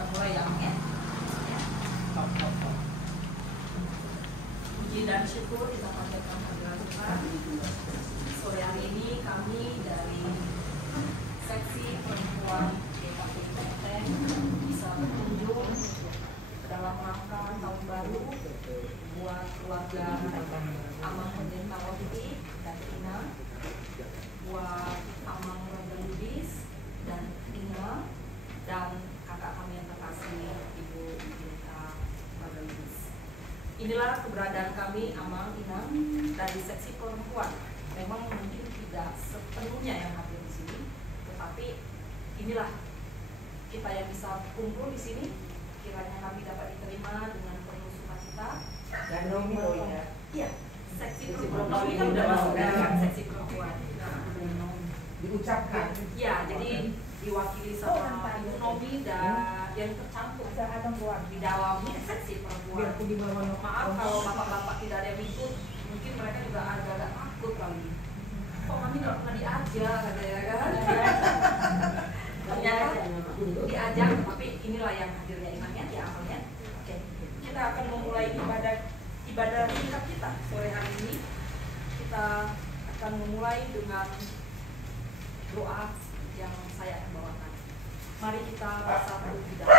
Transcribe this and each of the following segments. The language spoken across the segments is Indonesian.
Kita mulai ya, ya. Puji dan syukur kita panjatkan kehadirat Tuhan. Sore hari ini kami dari seksi perempuan DKP Menteng bisa berkunjung dalam rangka tahun baru buat keluarga Amang Pendeta Rofi dan Ina, buat Amang Raja Lubis dan Ina, dan kakak kami yang terkasih Ibu Pendeta Raja Lubis. Inilah keberadaan kami Amang, Ina dari seksi perempuan. Memang mungkin tidak sepenuhnya yang hadir di sini, tetapi inilah kita yang bisa kumpul di sini. Kiranya kami dapat diterima dengan penuh sukacita. Dan Nomi ya. Iya, seksi perempuan. Nomi kan udah masuk dalam seksi perempuan. Diucapkan. Iya, jadi diwakili sama Ibu Nomi dan yang tercampur di dalam seksi perempuan. Maaf kalau bapak-bapak tidak ada yang ikut, mungkin mereka juga agak-agak takut kali. Kok kami nggak pernah diajak, katanya kan? Ternyata diajak, tapi inilah yang hadirnya imannya, ya amalnya. Oke, kita akan memulai ibadah singkat kita sore hari ini. Kita akan memulai dengan doa yang saya akan bawakan. Mari kita bersatu di dalam.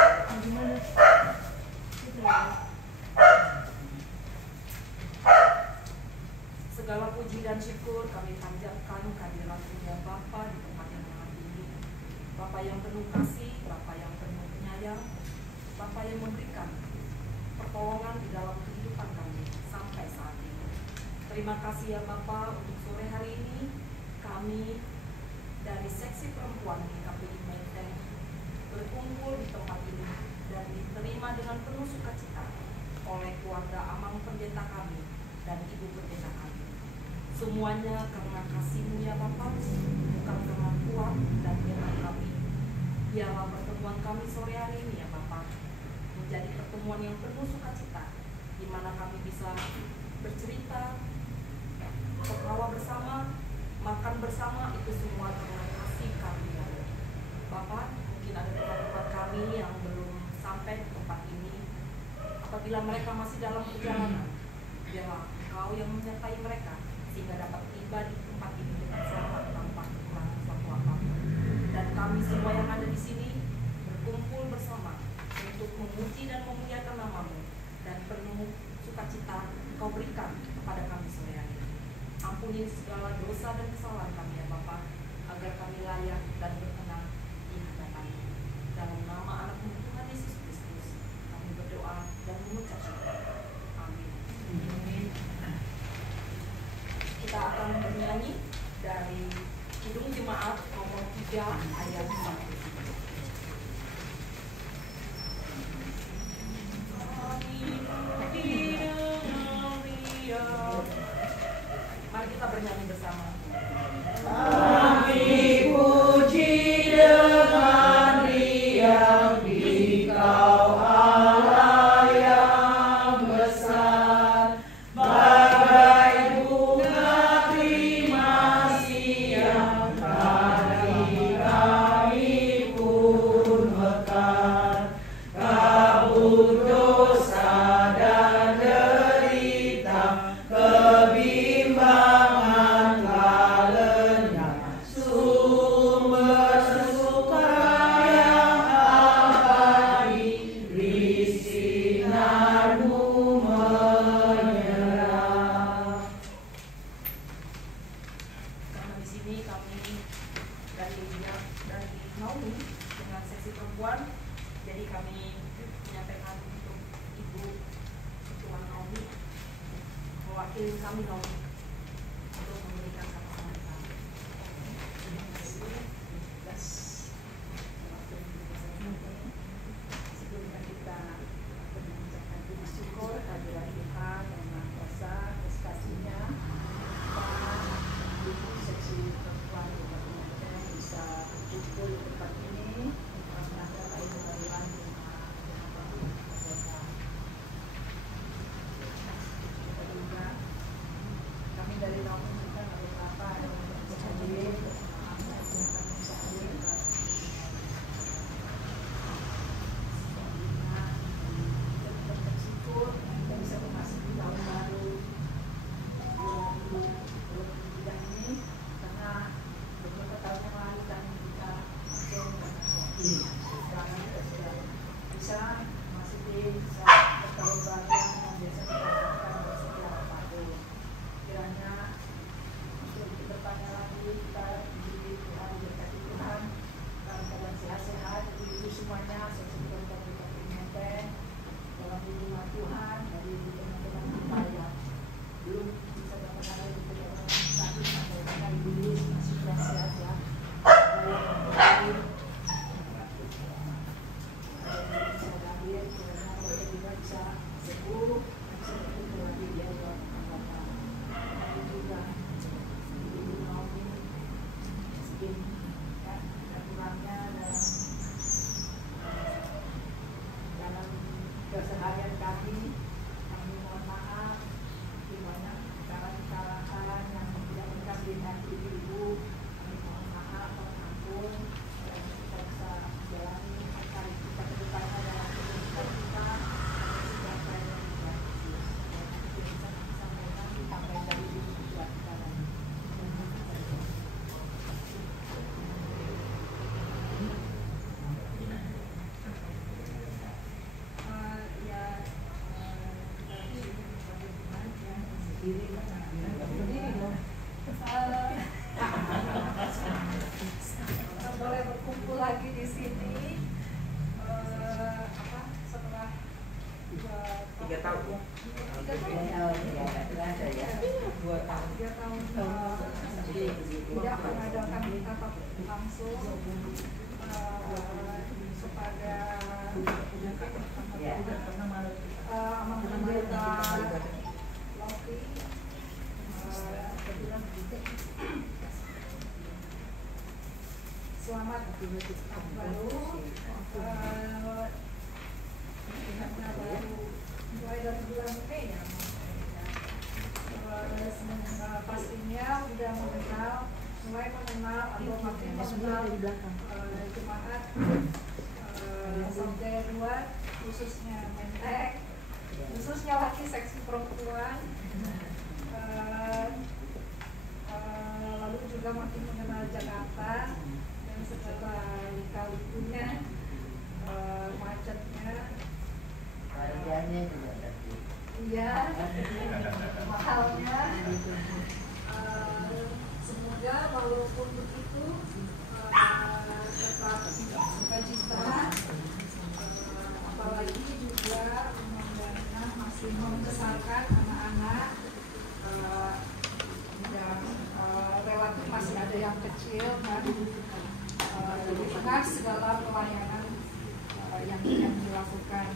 Segala puji dan syukur kami panjatkan kehadirat-Mu Bapa di tempat yang maha tinggi. Bapa yang penuh kasih, Bapa yang penuh penyayang, Bapa yang memberikan pertolongan di dalam kehidupan kami sampai saat ini. Terima kasih ya Bapa untuk sore hari ini kami dari seksi perempuan di KPI Menteng berkumpul di tempat ini dan diterima dengan penuh sukacita oleh keluarga Amang Pendeta kami dan Ibu Pendeta kami. Semuanya karena kasih-Mu ya Bapa, bukan karena kuat dan hebat kami. Biarlah pertemuan kami sore hari ini ya Bapa menjadi pertemuan yang penuh sukacita, di mana kami bisa bercerita, tertawa bersama, makan bersama, itu semua karena kasih kami ya Bapa. Mungkin ada tempat-tempat kami yang belum sampai ke tempat ini. Apabila mereka masih dalam perjalanan, biarlah Engkau yang menyertai mereka sehingga dapat tiba di tempat ini dengan selamat tanpa kekurangan suatu apapun. Dan kami semua yang ada di sini berkumpul bersama untuk memuji dan memuliakan nama-Mu, dan penuh sukacita Engkau berikan kepada kami sore hari ini. Ampuni segala dosa dan kesalahan kami ya Bapa, agar kami layak dan berkenan di hadapan-Mu. Dalam nama anak-Mu Tuhan Yesus Kristus kami berdoa dan mengucap syukur. Amin. Kita akan bernyanyi dari Kidung Jemaat nomor 3 ayat 1. Mari kita bernyanyi bersama. Kami puji dengan riang di Kau Allah yang besar, bagai bunga primasi yang hari kami pun mekar. Kabut dosa dan derita, kebimbangan kalenya, sumber suka yang abadi, di sinar-Mu menyerah. Karena di sini kami dari Naomi dengan seksi perempuan, jadi kami menyampaikan untuk Ibu Ketua Naomi, mewakili kami Naomi untuk memberikan kata-kata kami. Sebelumnya kita mengucapkan puji syukur kehadirat Tuhan yang Maha Kuasa atas kasih-Nya, dan Ibu seksi perempuan yang bisa berkumpul di tempat ini karena lain pembaruan kita juga Sekarang kita sudah bisa masukin bisa berkeluarga yang biasa kita lakukan setiap tahun. Kiranya untuk kedepannya lagi kita diberi Tuhan, diberkati Tuhan dalam keadaan sehat-sehat, ibu semuanya sesuai dengan menteng dalam hubungan Tuhan dari teman-teman kita yang belum bisa dapat ada di keadaan sakit atau karena iblis masih sehat ya. Keseharian kami mohon maaf di banyak kesalahan yang tidak berkenan di hati ibu. Kami mohon maaf, mohon ampun, dan kita bisa jalani hari kita ke depannya dalam kehidupan kita sampai yang tidak bisa disampaikan sampai dari diri kita lagi. Boleh berkumpul lagi di sini setelah 3 tahun. 2 tahun. 3 tahun tidak mengadakan tatap langsung kepada Amang Pendeta Lofi. Selamat tahun baru. Mulai dari bulan Mei ya. Pastinya sudah mulai mengenal atau makin mengenal jemaat Saudara Dua, khususnya Menteng, khususnya laki seksi perempuan. Lalu juga makin mengenal Jakarta dan segala lika-likunya, macetnya, Harganya juga tadi. iya, mahalnya. Semoga walaupun begitu tetap sukacita, apalagi juga Undang-Undangnya masih membesarkan anak-anak yang relatif masih ada yang kecil kan, di tengah segala pelayanan yang dilakukan.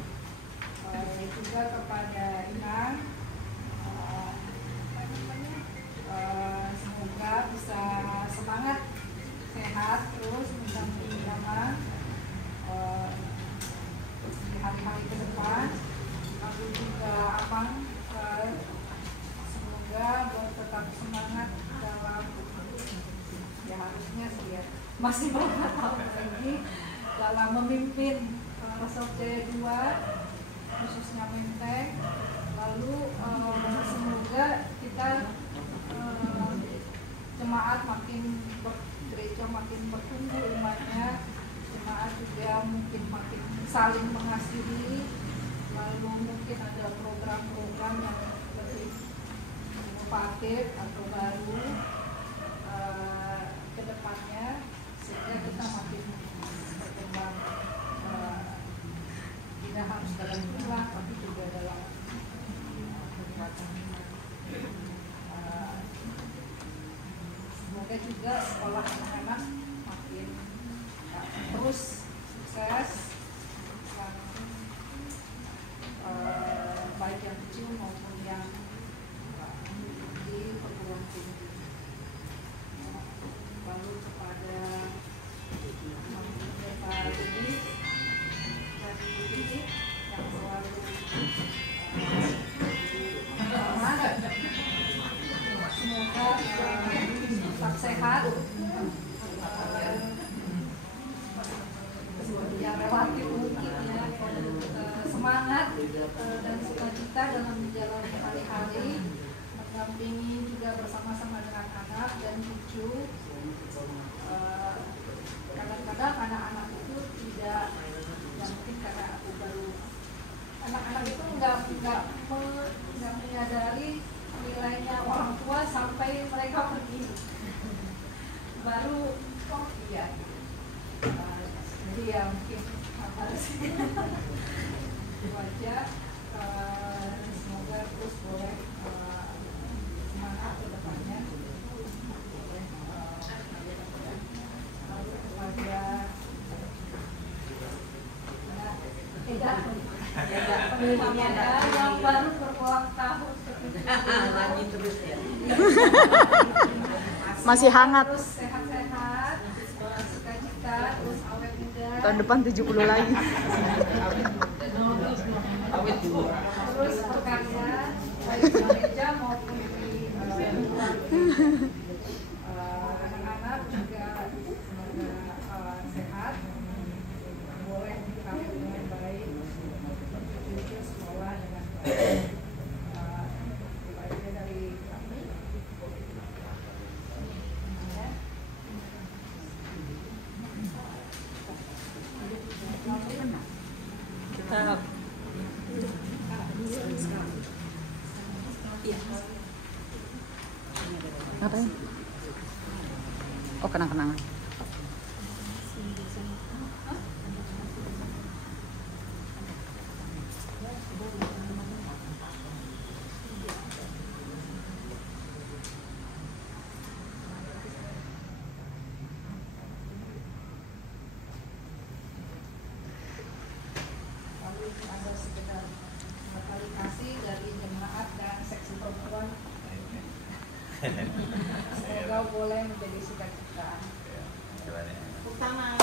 Juga kepada Inang, semoga bisa semangat, sehat terus mendampingi Amang di hari-hari ke depan. Lalu juga Amang semoga tetap semangat dalam, ya harusnya sih ya, masih beberapa tahun lagi dalam memimpin Saudara Dua, khususnya Menteng. Lalu semoga kita jemaat makin gereja makin bertumbuh imannya, jemaat juga mungkin makin saling mengasihi, lalu mungkin ada program-program yang lebih inovatif atau baru ke depannya, sehingga kita makin berkembang, tidak harus dalam jumlah tapi juga dalam kekuatan. Semoga juga sekolah anak-anak makin terus sukses, baik yang kecil maupun yang di perguruan tinggi. Lalu kepada Pendeta Rudi dan Ibu yang selalu semoga tetap sehat, ya relatif mungkin ya, semangat dan sukacita dalam menjalani hari-hari, mendampingi juga bersama-sama dengan anak dan cucu. Kadang-kadang anak-anak itu nggak menyadari nilainya orang tua sampai mereka pergi. Baru oh iya. Jadi ya mungkin harus baca. Semoga terus boleh semangat ke depannya. Lalu kepada penerimaannya yang baru berulang tahun lagi terus ya. Masih hangat. terus sehat-sehat, cita-cita, terus awet muda. Tahun depan 70 lagi. Terus berkarya baik di gereja maupun di anak-anak juga semoga sehat, boleh dikawin dengan baik, cucu sekolah dengan baik. Baiknya dari kami. Kita ngapain? Oh, kenang-kenangan. Lalu ada sekedar kali kasih dari jemaat dan seksi perempuan. Semoga boleh menjadi cita-cita. Utama.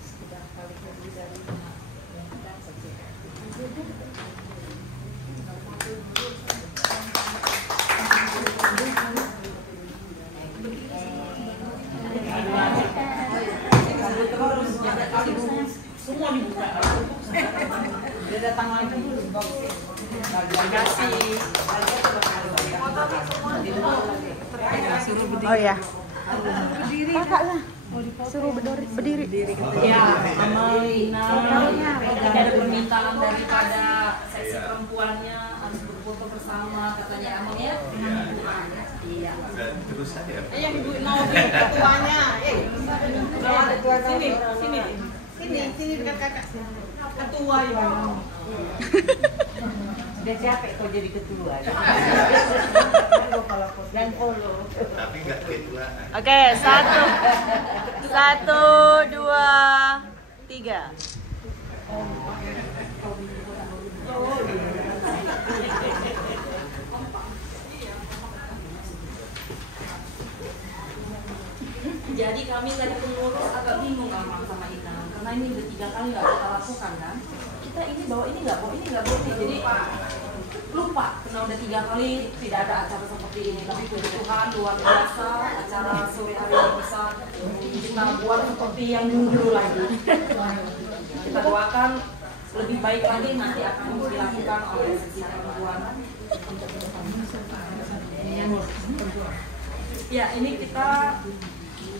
Sekedar kali kasih dari jemaat dan seksi Semua dibuka. Dia datang lagi. Oh ya. Kakak lah. Suruh berdiri. Ya, Amalina, ada permintaan daripada seksi perempuannya harus berfoto bersama katanya Amang ya. Iya. Terus aja. Yang ibu mau ketuanya. Sini dekat kakak. Ketua ya. Udah capek kok jadi ketua. Dan follow. Tapi nggak ketuaan. Oke, 1, 2, 3. Jadi kami dari pengurus agak bingung sama Ina, karena ini udah 3 kali nggak kita lakukan kan. Kita ini bawa ini nggak bawa ini nggak bawa ini, jadi lupa. Karena udah 3 kali tidak ada acara seperti ini. Tapi puji Tuhan luar biasa, acara sore hari ini bisa kita buat seperti yang dulu lagi. Kita doakan lebih baik lagi nanti akan dilakukan oleh seksi perempuan. Ya ini kita.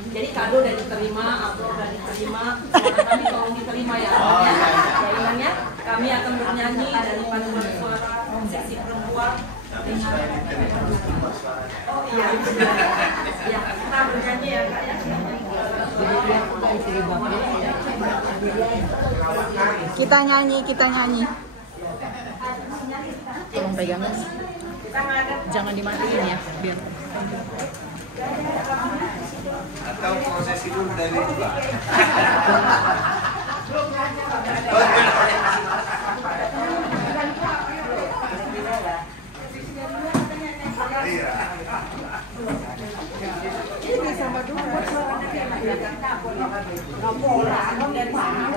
Jadi kado udah diterima, amplop udah diterima, suara kami tolong diterima ya. Ya Inannya, kami akan bernyanyi dari paduan suara seksi perempuan. Oh iya, ya kita bernyanyi ya Kak ya. Kita nyanyi. Tolong pegang. Jangan dimatiin ya, biar. Atau prosesi dulu dari dua. Iya. ini sama dulu buat suaranya nggak boleh dari sana.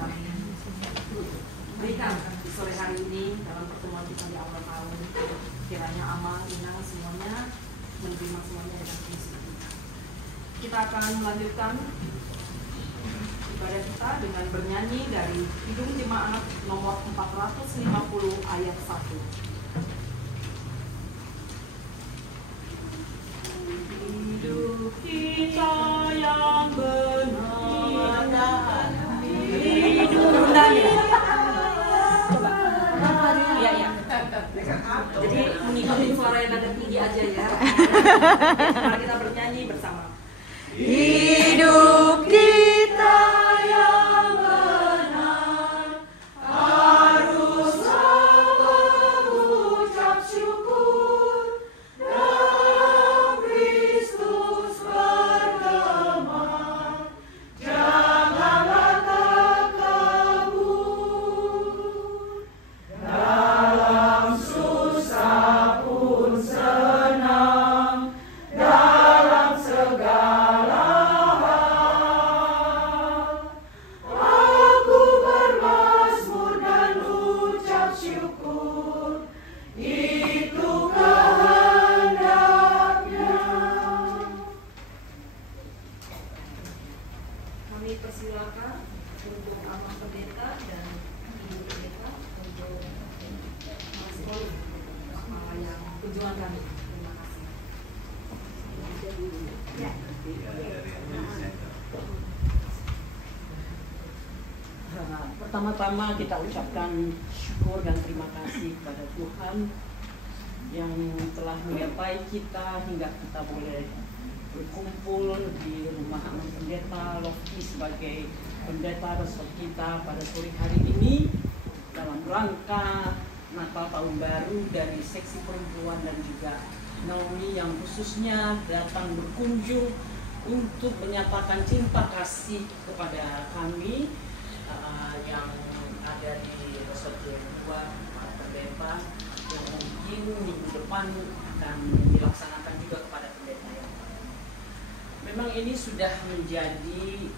kami berikan di sore hari ini dalam pertemuan kita di awal tahun. Kiranya amal, inang semuanya menerima semuanya dengan visi kita. Kita akan melanjutkan ibadah kita dengan bernyanyi dari Kidung Jemaat nomor 450 ayat 1. Hidup kita yang benar, hidup ya. Jadi mengikuti suara yang ada tinggi aja ya. Mari kita bernyanyi bersama. Hidup kita yang benar harus mengucap syukur dalam Kristus bergema, janganlah takabur. Dalam susah pun senang, dalam segala hal aku bermazmur dan ucap syukur, itu kehendaknya. Kami persilakan untuk Abang Pendeta dan Ibu Pendeta untuk merespon apa yang kunjungan kami. Terima kasih. Ya. Pertama-tama kita ucapkan syukur dan terima kasih kepada Tuhan yang telah menyertai kita hingga kita boleh berkumpul di rumah Aman Pendeta Lofty sebagai pendeta resort kita pada sore hari ini dalam rangka Natal Tahun Baru dari seksi perempuan dan juga Naomi yang khususnya datang berkunjung untuk menyatakan cinta kasih kepada kami yang ada di resort Jawa para pendeta yang mungkin minggu depan akan dilaksanakan juga kepada pendeta yang lain. Memang ini sudah menjadi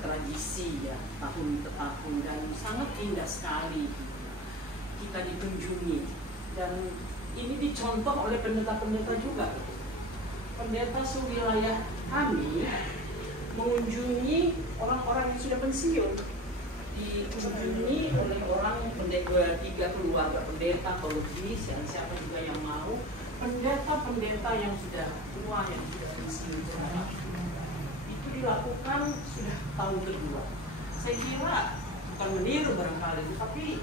tradisi ya tahun ke tahun dan sangat indah sekali kita dikunjungi, dan ini dicontoh oleh pendeta-pendeta juga. Pendeta sewilayah kami mengunjungi orang-orang yang sudah pensiun, dikunjungi oleh orang pendeta, 3 keluarga pendeta atau lebih, siapa juga yang mau, pendeta-pendeta yang sudah tua, yang sudah pensiun. Itu dilakukan sudah tahun kedua. Saya kira bukan meniru barangkali, tapi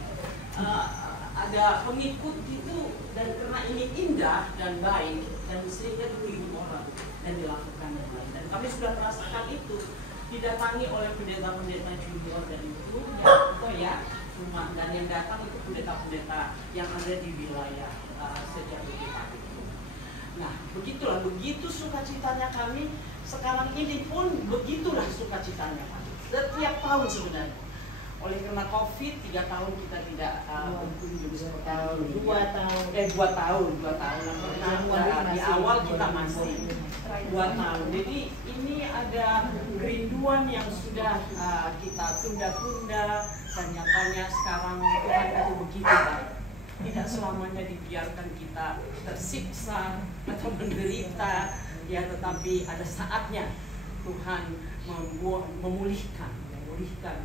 ada pengikut itu, dan karena ini indah dan baik dan sehingga dipilih orang dan dilakukan yang lain. Dan kami sudah merasakan itu didatangi oleh pendeta-pendeta junior dan itu ya rumah, dan yang datang itu pendeta-pendeta yang ada di wilayah sejauh kita itu. Nah, begitulah, begitu sukacitanya kami sekarang ini pun, begitulah sukacitanya kami setiap tahun sebenarnya. Oleh karena COVID 3 tahun kita tidak berkunjung seperti 2 tahun. Di awal kita masih 2 tahun. Jadi ini ada kerinduan yang sudah kita tunda-tunda, dan nyatanya sekarang Tuhan itu begitu baik. Tidak selamanya dibiarkan kita tersiksa atau menderita, ya, tetapi ada saatnya Tuhan memulihkan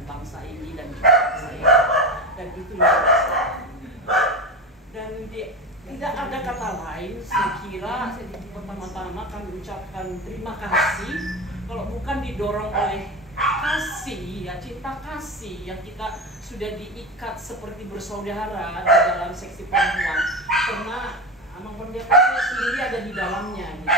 bangsa ini dan bangsa ini, dan itu luar biasa. Dan tidak ada kata lain, saya kira pertama-tama kami ucapkan terima kasih kalau bukan didorong oleh kasih, ya, cinta kasih yang kita sudah diikat seperti bersaudara di dalam seksi perempuan, karena Amang Pendeta sendiri ada di dalamnya gitu.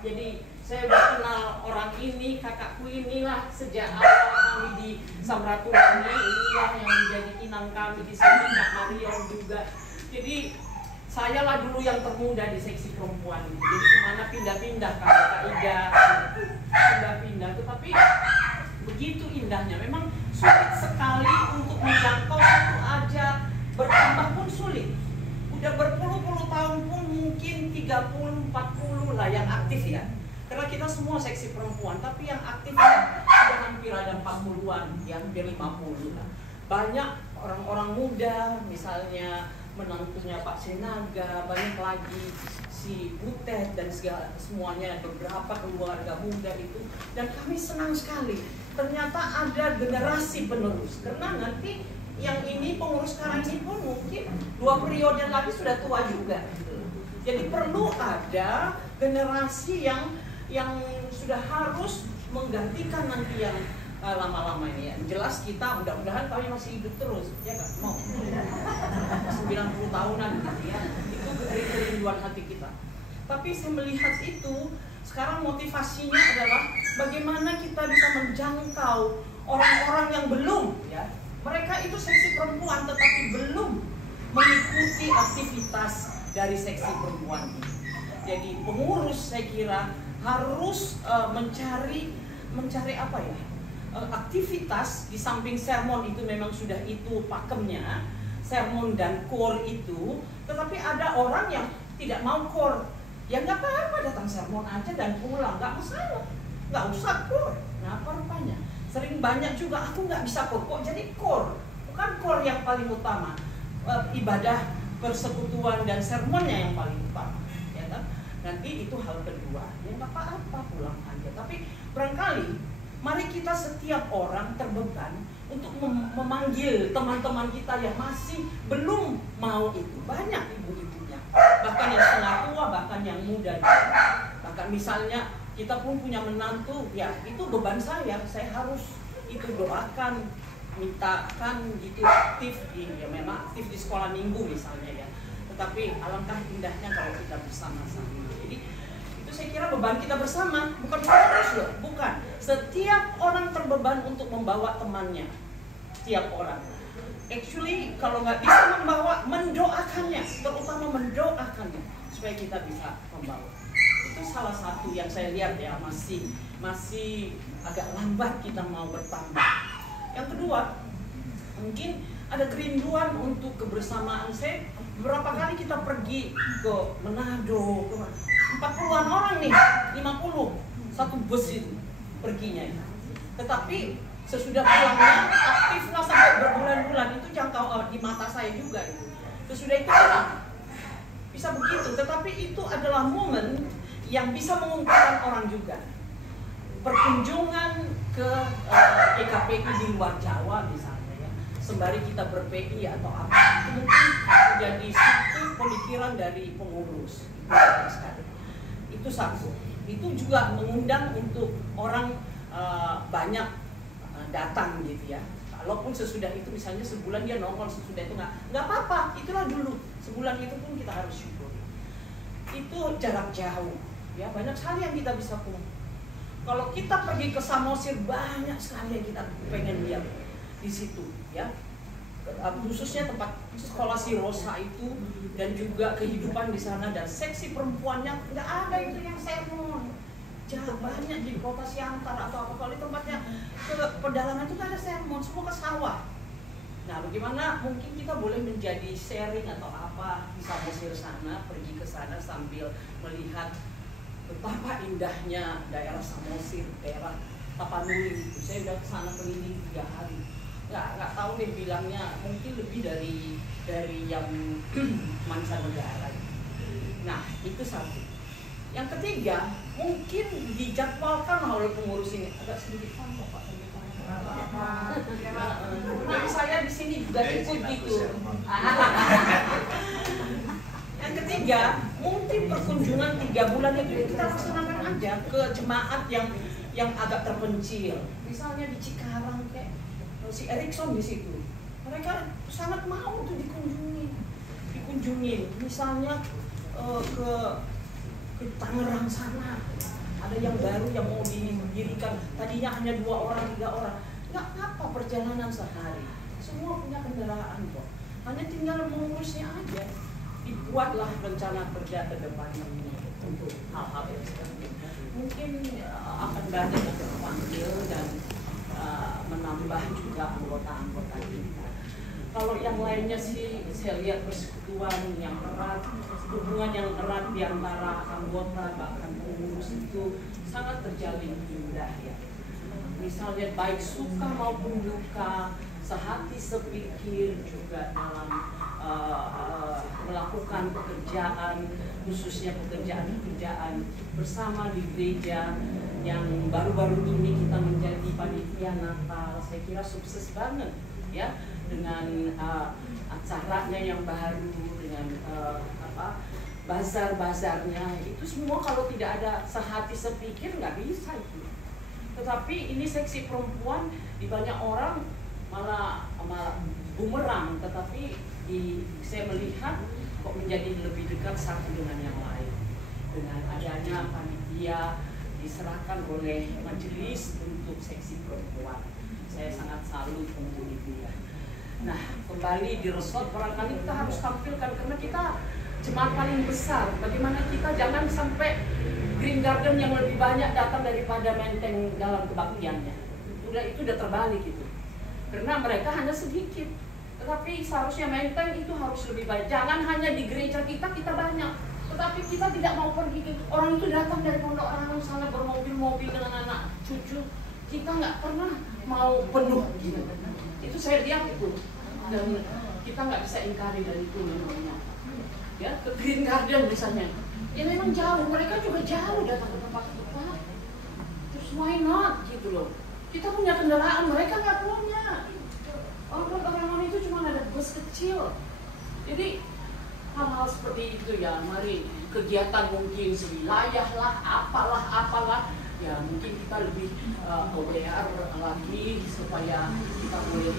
Jadi saya udah kenal orang ini, kakakku inilah sejak awal kami di Samratulangi, inilah yang menjadi inang kami di sini, Kak Marion juga. Jadi saya lah dulu yang termuda di seksi perempuan. Jadi kemana pindah-pindah, Kak Ida pindah-pindah. Tetapi begitu indahnya. Memang sulit sekali untuk menjangkau satu aja, bertambah pun sulit. Udah berpuluh-puluh tahun pun mungkin 30-40 lah yang aktif ya. Karena kita semua seksi perempuan, tapi yang aktif sudah hampir ada 40 puluhan, ya hampir 50 lah. Banyak orang-orang muda, misalnya menantunya Pak Senaga, banyak lagi si Butet dan semuanya, beberapa keluarga muda itu. Dan kami senang sekali, ternyata ada generasi penerus. Karena nanti yang ini pengurus sekarang ini pun mungkin 2 periode lagi sudah tua juga. Jadi perlu ada generasi yang sudah harus menggantikan nanti yang lama-lama ini ya. Jelas kita mudah-mudahan kami masih hidup terus, ya kan? Mau 90 tahunan gitu ya. Itu kerinduan hati kita. Tapi saya melihat itu sekarang motivasinya adalah bagaimana kita bisa menjangkau orang-orang yang belum ya. Mereka itu seksi perempuan tetapi belum mengikuti aktivitas dari seksi perempuan ini. Jadi pengurus saya kira harus mencari apa ya? Aktivitas di samping sermon itu memang sudah itu pakemnya, sermon dan core itu, tetapi ada orang yang tidak mau core, ya nggak apa-apa datang sermon aja dan pulang, nggak masalah, nggak usah core. Nah apa rupanya? Sering banyak juga aku nggak bisa kok jadi core, bukan core yang paling utama, ibadah persekutuan dan sermonnya yang paling utama, ya kan? Nanti itu hal kedua, ya nggak apa-apa pulang aja, tapi barangkali mari kita setiap orang terbeban untuk memanggil teman-teman kita yang masih belum mau itu. Banyak ibu-ibunya, bahkan yang setengah tua, bahkan yang muda. Bahkan misalnya kita pun punya menantu, ya itu beban saya harus itu doakan, mintakan gitu aktif ya memang aktif di sekolah minggu misalnya ya. Tetapi alangkah indahnya kalau kita bersama-sama. Jadi saya kira beban kita bersama, bukan pengurus loh, bukan. Setiap orang terbeban untuk membawa temannya, setiap orang. Actually, kalau nggak bisa membawa, mendoakannya, terutama mendoakannya, supaya kita bisa membawa. Itu salah satu yang saya lihat ya, masih agak lambat kita mau bertambah. Yang kedua, mungkin ada kerinduan untuk kebersamaan. Saya beberapa kali kita pergi ke Manado, 40-an orang nih, 50, satu bus itu perginya. Tetapi sesudah pulangnya aktiflah sampai berbulan-bulan, itu jangkau di mata saya juga itu. Sesudah itu bisa begitu, tetapi itu adalah momen yang bisa mengumpulkan orang juga. Perkunjungan ke EKPI di luar Jawa misalnya ya, sembari kita ber-PI atau apa, itu mungkin menjadi satu pemikiran dari pengurus. Itu satu. Itu juga mengundang untuk orang banyak datang gitu ya. Walaupun sesudah itu misalnya sebulan dia nongol, sesudah itu nggak apa-apa, itulah dulu. Sebulan itu pun kita harus syukuri. Itu jarak jauh ya, banyak sekali yang kita bisa kumpul. Kalau kita pergi ke Samosir, banyak sekali yang kita pengen lihat di situ ya. Khususnya tempat sekolah si Rosa itu dan juga kehidupan di sana dan seksi perempuannya nggak ada itu yang sermon. Jangan banyak di kota Siantar atau apa, kalau di tempatnya ke pedalaman itu nggak ada sermon, semua ke sawah. Nah, bagaimana mungkin kita boleh menjadi sharing atau apa di Samosir sana, pergi ke sana sambil melihat betapa indahnya daerah Samosir, daerah Tapanuli itu. Saya udah ke sana keliling 3 hari. Nggak tahu nih bilangnya, mungkin lebih dari yang mancanegara. Nah, itu satu. Yang ketiga, mungkin dijadwalkan oleh pengurus ini agak sedikit panjang Pak. Nah, saya di sini juga ikut gitu. Yang ketiga, mungkin perkunjungan 3 bulan itu kita laksanakan aja ke jemaat yang agak terpencil. Misalnya di Cikarang kayak si Erikson di situ. Mereka sangat mau tuh dikunjungin. Misalnya ke Tangerang sana. Ada yang baru yang mau didirikan. Tadinya hanya 2 orang, 3 orang. Nggak apa perjalanan sehari. Semua punya kendaraan kok. Hanya tinggal mengurusnya aja. Dibuatlah rencana kerja ke depan ini untuk hal-hal yang seperti ini. Mungkin akan banyak yang terpanggil dan menambah juga anggota-anggota kita. Kalau yang lainnya sih saya lihat persekutuan yang erat, hubungan yang erat di antara anggota bahkan pengurus itu sangat terjalin indah ya. misalnya baik suka maupun duka, sehati sepikir juga dalam melakukan pekerjaan, khususnya pekerjaan-pekerjaan bersama di gereja yang baru-baru ini kita menjadi panitia Natal. Saya kira sukses banget ya dengan acaranya yang baru, dengan bazar-bazarnya itu semua. Kalau tidak ada sehati sepikir nggak bisa itu. Tetapi ini seksi perempuan di banyak orang malah bumerang, tetapi saya melihat kok menjadi lebih dekat satu dengan yang lain. Dengan adanya panitia diserahkan oleh majelis untuk seksi perempuan, saya sangat salut untuk itu ya. Nah, kembali di resort barangkali kita harus tampilkan, karena kita jemaat paling besar. Bagaimana kita jangan sampai Green Garden yang lebih banyak datang daripada Menteng dalam kebaktiannya. Itu udah terbalik itu. Karena mereka hanya sedikit. Tetapi seharusnya Menteng itu harus lebih banyak. Jangan hanya di gereja kita banyak. Tetapi kita tidak mau pergi. Orang itu datang dari pondok orang sana bermobil-mobil dengan anak cucu. Kita nggak pernah mau penuh gitu. Itu saya lihat itu. Dan kita nggak bisa ingkari dari itu namanya. Ya, ke Green Garden misalnya. Ya memang jauh, mereka juga jauh datang ke tempat kita. Terus why not gitu loh. Kita punya kendaraan, mereka nggak punya. Orang itu cuma ada bus kecil. Jadi hal-hal seperti itu ya, mari kegiatan mungkin sewilayah lah, apalah. Ya mungkin kita lebih aware lagi supaya kita boleh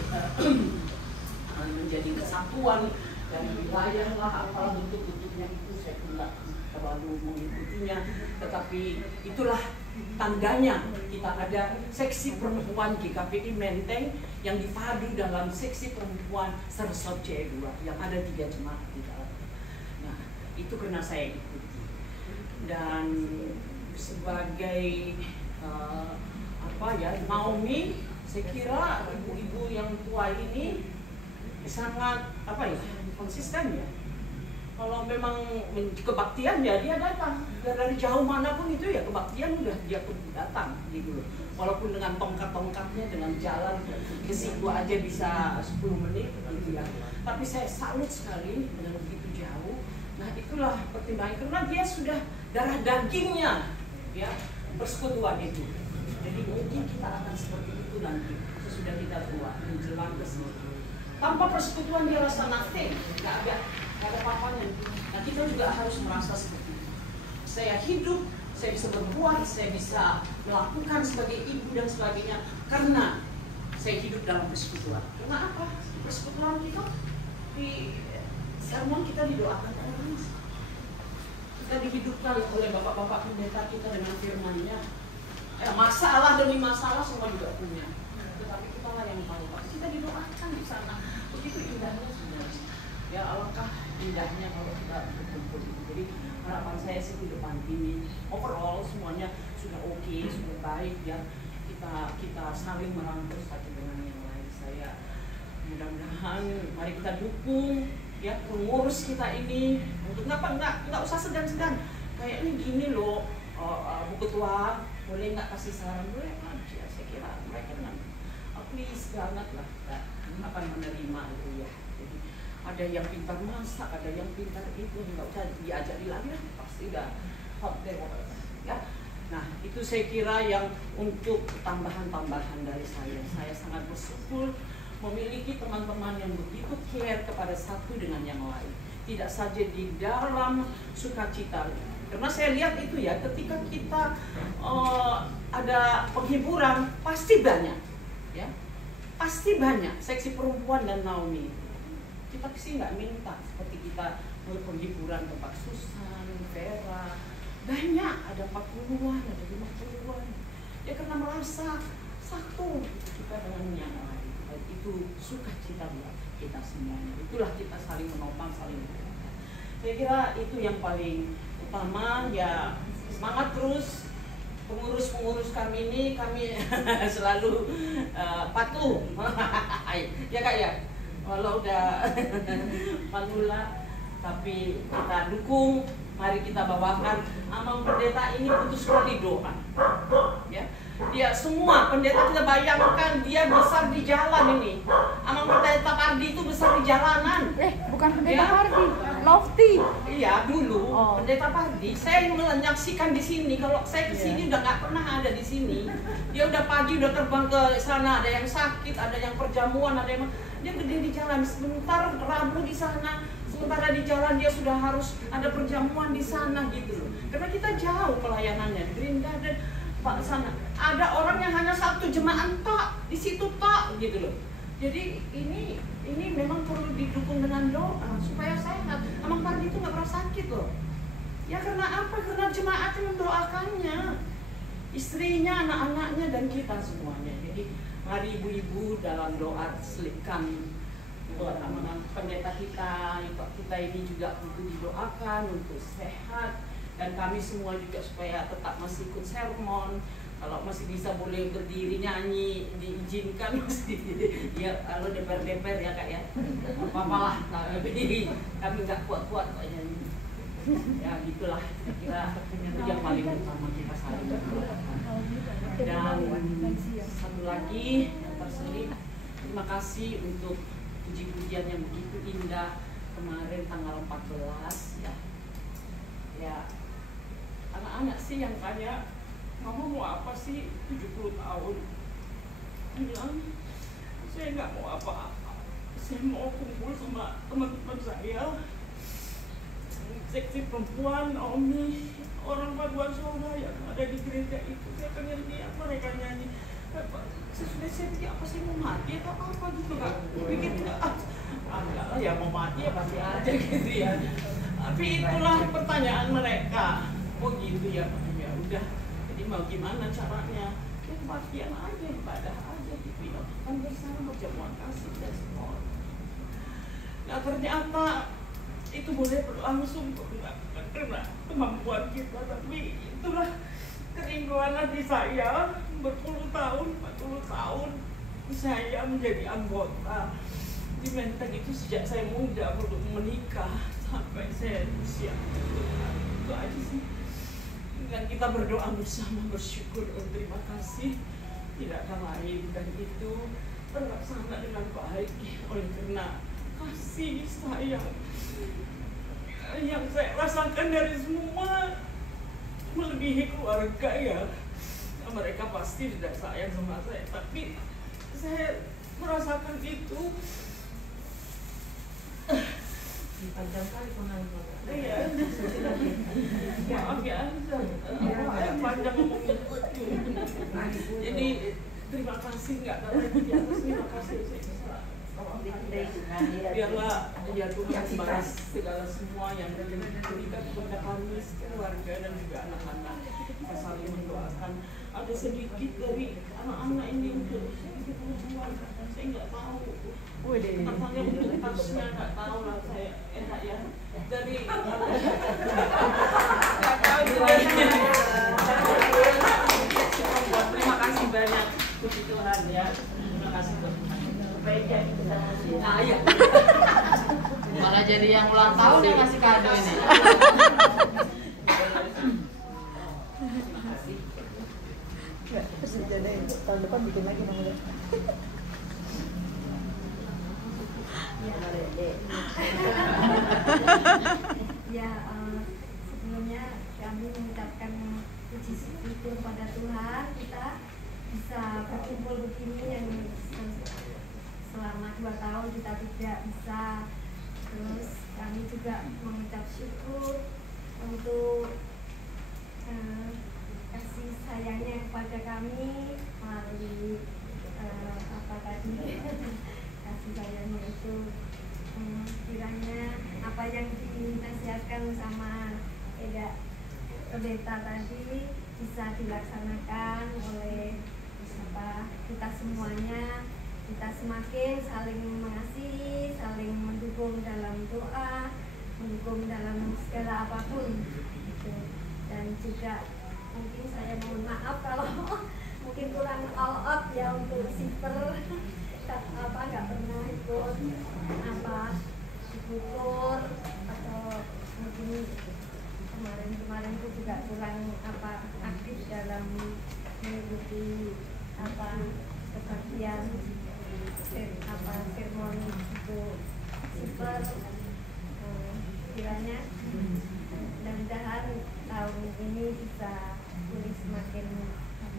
menjadi kesatuan dari wilayah lah, apalah bentuk-bentuknya itu saya tidak terlalu mengikutinya. Tetapi itulah tandanya kita ada seksi perempuan GKPI Menteng yang dipadu dalam seksi perempuan Sersot C2 yang ada 3 jemaat di dalam. Nah, itu karena saya ikuti. Dan sebagai Naomi, saya kira ibu-ibu yang tua ini sangat konsisten ya. Kalau memang kebaktian ya dia datang dari jauh manapun itu ya, kebaktian udah dia pun datang gitu loh. Walaupun dengan tongkat-tongkatnya, dengan jalan ke situ aja bisa 10 menit gitu ya. Tapi saya salut sekali dengan begitu jauh. Nah itulah pertimbangan, karena dia sudah darah dagingnya ya persekutuan itu. Jadi mungkin kita akan seperti itu nanti sesudah kita tua menjelang ke sini. Tanpa persekutuan dia rasa nothing, nggak ada apa-apanya. Nah kita juga harus merasa seperti itu. Saya hidup, saya bisa berbuat, saya bisa melakukan sebagai ibu dan sebagainya karena saya hidup dalam persekutuan. Karena apa? Persekutuan kita di sermon kita didoakan orang. Kita dihidupkan oleh bapak-bapak pendeta kita dengan firman-Nya. Masalah demi masalah semua juga punya. Tetapi kita lah yang tahu. Kita didoakan di sana. Begitu indahnya sebenarnya. Ya alangkah indahnya kalau kita berkumpul. Jadi harapan saya sih di depan ini overall semuanya sudah oke, sudah baik ya. Kita saling merangkul satu dengan yang lain. Saya mudah-mudahan mari kita dukung ya pengurus kita ini untuk nggak usah segan-segan. Kayak ini gini loh, Bu Ketua boleh nggak kasih saran, boleh aja. Saya kira mereka kan please banget lah akan menerima itu ya. Jadi ada yang pintar masak, ada yang pintar itu, nggak usah diajari lagi lah, pasti udah hot deh ya. Nah itu saya kira yang untuk tambahan-tambahan dari saya. Saya sangat bersyukur memiliki teman-teman yang begitu care kepada satu dengan yang lain. Tidak saja di dalam sukacita. Karena saya lihat itu ya, ketika kita ada penghiburan pasti banyak, ya pasti banyak seksi perempuan dan Naomi. Kita sih nggak minta seperti kita penghiburan tempat Susan, Vera, banyak ada 40-an, ada 50-an. Ya karena merasa satu kita dengan yang lain. Itu sukacita buat kita semuanya. Itulah kita saling menopang, saling menopang. Saya kira itu yang paling utama ya. Semangat terus pengurus-pengurus kami ini, kami selalu patuh ya Kak ya, walau udah manula tapi kita dukung. Mari kita bawakan amal pendeta ini butuh sekali doa ya. Ya semua pendeta kita bayangkan dia besar di jalan ini. Amang pendeta Pardi itu besar di jalanan. Bukan pendeta Ya. Pardi, Lofty. Iya dulu Oh. pendeta Pardi. Saya menyaksikan di sini. Kalau saya ke sini udah nggak pernah ada di sini. Dia udah pagi udah terbang ke sana. Ada yang sakit, ada yang perjamuan, ada yang dia gede di jalan. Sebentar Rabu di sana, sementara di jalan dia sudah harus ada perjamuan di sana gitu loh. Karena kita jauh pelayanannya. Green Garden Pak sana ada orang yang hanya satu jemaat tak di situ tak gitu loh. Jadi ini memang perlu didukung dengan doa supaya sehat. Amang Pardi itu nggak pernah sakit loh. Ya karena apa? Karena jemaat yang mendoakannya, istrinya, anak-anaknya dan kita semuanya. Jadi mari ibu-ibu dalam doa selipkan buat amanah pendeta kita ini juga untuk didoakan untuk sehat. Dan kami semua juga supaya tetap masih ikut sermon. Kalau masih bisa boleh berdiri nyanyi, diizinkan masih. Ya kalau deper-deper ya kak ya. Apa-apalah, tapi kami nggak kuat-kuat kok nyanyi. Ya gitulah, kira itu yang paling utama kita saling berdoakan. Dan satu lagi yang terselip, terima kasih untuk puji-pujian yang begitu indah kemarin tanggal 14 ya. Ya. Anak-anak sih yang tanya, mama mau apa sih 70 tahun? Dia bilang, saya nggak mau apa-apa. Saya mau kumpul sama teman-teman saya, seksi perempuan, Omi, orang paduan suara yang ada di gereja itu. Saya pengen lihat mereka nyanyi. Sesudah saya pikir apa sih mau mati atau apa gitu kan? Pikir enggak lah ya mau mati ya pasti aja gitu ya. Tapi itulah pertanyaan mereka. Oh gitu ya, ya udah. Jadi mau gimana caranya? Ya kebaktian aja, ibadah aja gitu ya. Kan bersama berjamuan kasih dan semua. Nah ternyata itu boleh berlangsung karena kemampuan kita, tapi itulah kerinduan hati saya berpuluh tahun, 40 tahun saya menjadi anggota di Menteng itu sejak saya muda belum menikah sampai saya usia itu aja sih. Dan kita berdoa bersama, bersyukur dan terima kasih tidak ada lain, dan itu terlaksana dengan baik oleh karena kasih sayang yang saya rasakan dari semua melebihi keluarga ya. Mereka pasti tidak sayang sama saya, tapi saya merasakan itu. Panjang kali pengalaman. Iya. Maaf ya, panjang ngomongnya. Jadi terima kasih nggak ada lagi di atas, terima kasih saya bisa. Biarlah ya Tuhan balas segala semua yang diberikan kepada kami, keluarga dan juga anak-anak. Kita saling mendoakan. Ada sedikit dari anak-anak ini untuk sedikit perempuan. Saya nggak tahu. Katanya untuk tasnya nggak tahu lah saya enak ya. Dari nggak tahu terima kasih banyak puji Tuhan ya. Terima kasih buat baiknya kita. Nah ya. Malah jadi yang ulang tahun yang ngasih kado ini. Terima kasih. Tahun depan bikin lagi Bang Uda. Ya, sebelumnya kami mengucapkan puji syukur pada Tuhan kita bisa berkumpul begini yang selama 2 tahun kita tidak bisa. Terus kami juga mengucap syukur untuk kasih sayangnya kepada kami melalui apa tadi kasih sayangnya itu, kiranya apa yang dinasihatkan sama pendeta tadi bisa dilaksanakan oleh kita semuanya. Kita semakin saling mengasihi, saling mendukung dalam doa, mendukung dalam segala apapun gitu. Dan juga mungkin saya mohon maaf kalau mungkin kurang all out ya untuk siper nggak pernah ikut diukur, atau mungkin kemarin itu juga kurang aktif dalam mengikuti Oktober. Kiranya mudah-mudahan tahun ini bisa pulih semakin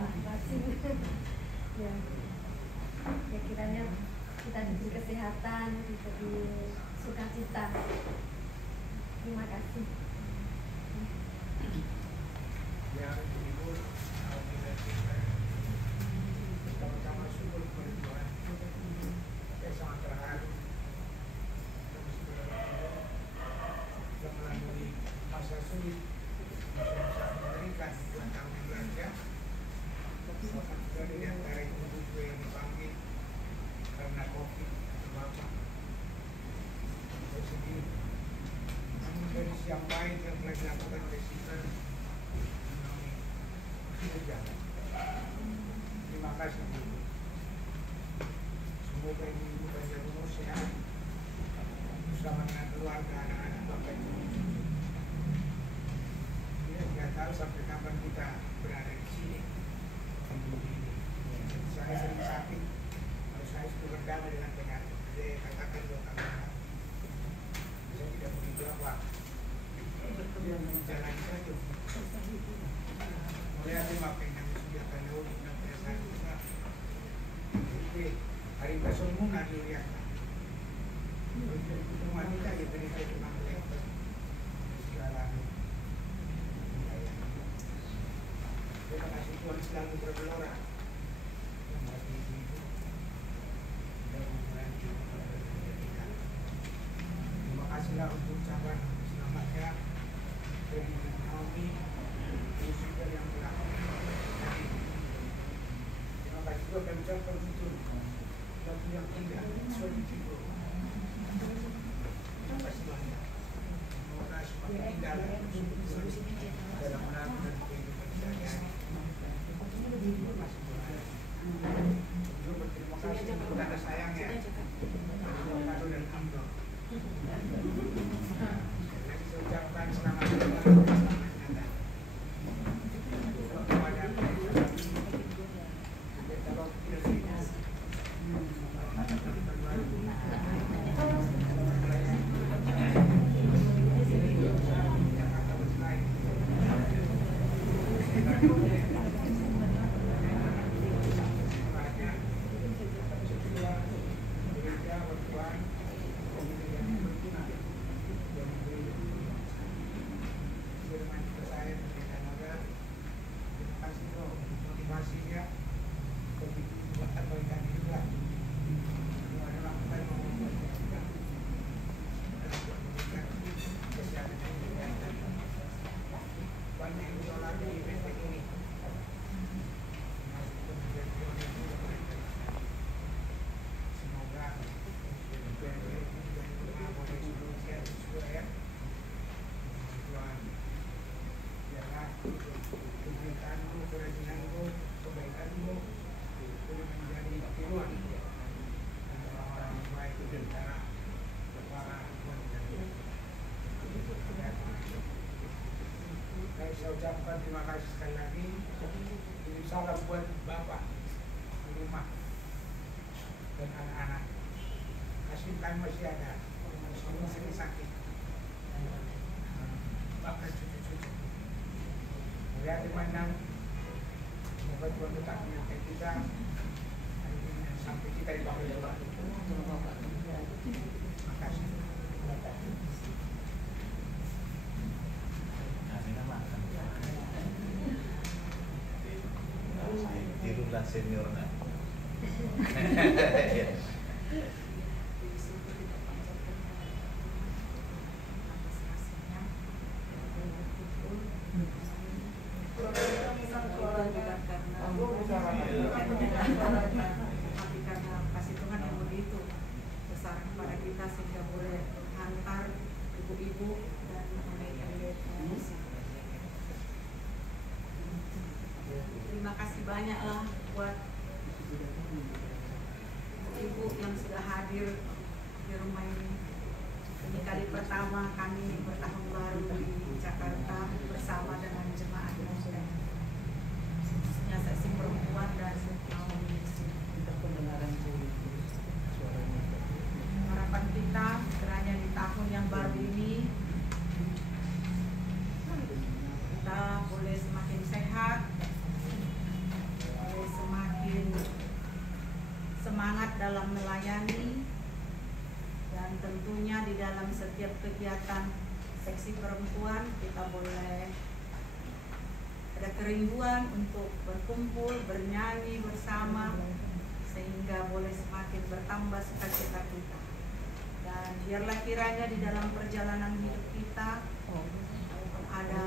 rajin. Ya. Ya kiranya kita diberi kesehatan, diberi sukacita. Terima kasih. Ya, Ibu, alhamdulillah kita sama-sama syukur kepada Tuhan. Saya sangat terharu yang melalui masa sulit bisa memberikan tentang belajar. Bahkan juga di antara ibu-ibu yang dipanggil karena COVID Bapak sedih. Namun dari siang baik yang telah dilakukan oleh Sister, sudah jalan. Terima kasih Ibu. Semoga Ibu panjang umur sehat bersama dengan keluarga anak-anak Bapak Ibu. Kita tidak tahu sampai kapan kita berada di sini. Saya sering sakit, kalau saya sudah berdamai dengan penyakit, saya katakan dua kali. Saya tidak begitu apa. Dia menjalani saja. Mulai ada makin yang sudah tahu dan biasa juga. Jadi hari besok mungkin ada lihat. Rumah kita ya beri saya cuma melihat segala. Terima kasih Tuhan selalu bergelora. Terima kasihlah untuk ucapan selamatnya dari Naomi, juga yang telah hadir. Terima kasih juga kami ucapkan untuk lagu yang indah, suatu tidur. Terima kasih banyak. Semoga semakin indah dalam lagu dan kehidupan sehari-hari. Terima kasih Tuhan. Juga berterima kasih untuk tanda sayangnya. Kado dan amdol. Lagi saya ucapkan selamat datang. Saya ucapkan terima kasih sekali lagi. Ini salam buat Bapak di rumah dan anak-anak. Kasih kami masih ada, semua sering sakit. Bahkan cucu-cucu. Melihat dimandang, semoga Tuhan tetap menyertai kita sampai kita dipanggil Tuhan. Terima kasih. Tirulah senior nak. Karena kasih Tuhan yang begitu besar kepada kita sehingga boleh hantar ibu-ibu dan nenek-nenek. Terima kasih banyaklah buat ibu yang sudah hadir di rumah ini. Ini kali pertama kami bertahun baru di Jakarta bersama dengan jemaat Muslim, khususnya seksi perempuan dan harapan kita kiranya tentunya di dalam setiap kegiatan seksi perempuan kita boleh ada kerinduan untuk berkumpul, bernyanyi bersama, sehingga boleh semakin bertambah sukacita kita. Dan biarlah kiranya di dalam perjalanan hidup kita ada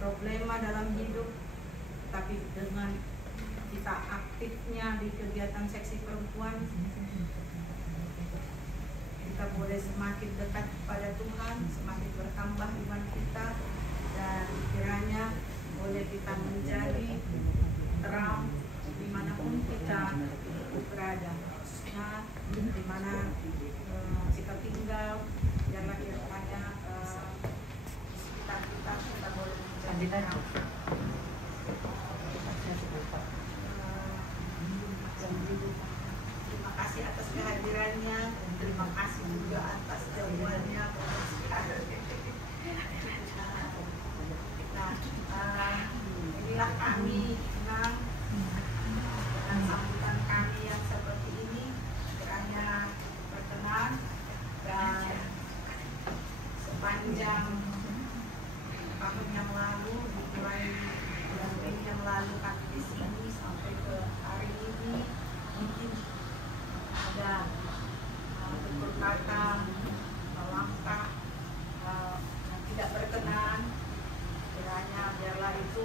problema dalam hidup, tapi dengan kita aktifnya di kegiatan seksi perempuan, kita boleh semakin dekat kepada Tuhan, semakin bertambah iman kita, dan kiranya boleh kita menjadi terang dimanapun kita berada. Nah, dimana kita tinggal, biarlah kiranya kita boleh menjadi terang. Terima kasih atas kehadirannya, terima kasih juga atas jawabannya. Nah, inilah kami dengan sambutan kami yang seperti ini, kiranya berkenan, dan sepanjang tahun yang lalu, mulai bulan Mei yang lalu kami di sini sampai ke hari ini, mungkin ada tutur kata, langkah yang tidak berkenan, kiranya biarlah itu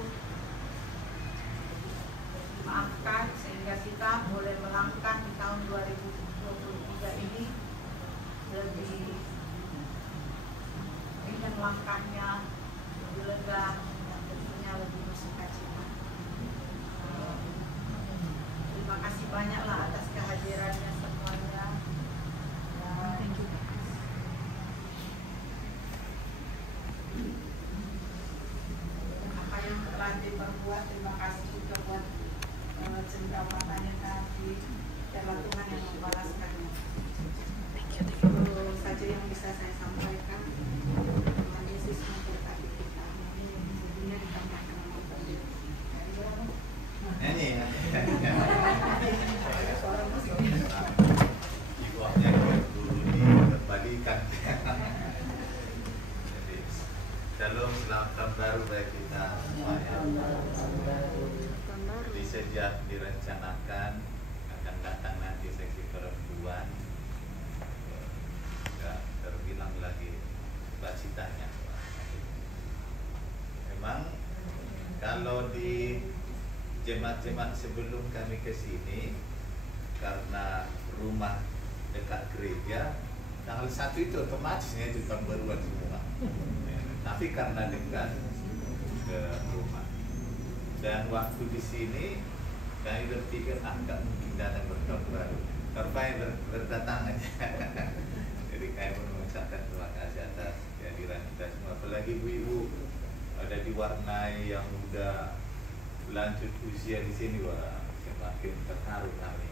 dimaafkan sehingga kita boleh melangkah di tahun 2023 ini lebih ringan langkahnya, lebih lega, dan tentunya lebih bersukacita. Terima kasih banyaklah atas kehadirannya semuanya. Apa yang telah diperbuat, terima kasih juga buat cenderamatan tadi, dan Tuhan yang membalaskannya. Itu saja yang bisa saya sampaikan. Tuhan Yesus memberkati kita. Dunia ditambahkan nama Tuhan. Nyanyi ya. Jiwanya dulu dikembalikan. Jadi, shalom, selamat tahun baru bagi kita semuanya. Jadi sejak direncanakan akan datang nanti seksi perempuan, nggak terbilang lagi cita-citanya. Memang kalau di jemaat-jemaat sebelum kami ke sini, karena rumah dekat gereja, tanggal 1 itu otomatisnya itu tahun baruan semua. Tapi karena dekat ke rumah, dan waktu di sini kami berpikir nggak mungkin datang bertahun baru, terbaik berdatangan. Jadi kami pun mengucapkan terima kasih atas kehadiran kita semua, apalagi ibu-ibu ada diwarnai yang udah lanjut usia di sini, wah semakin terharu kami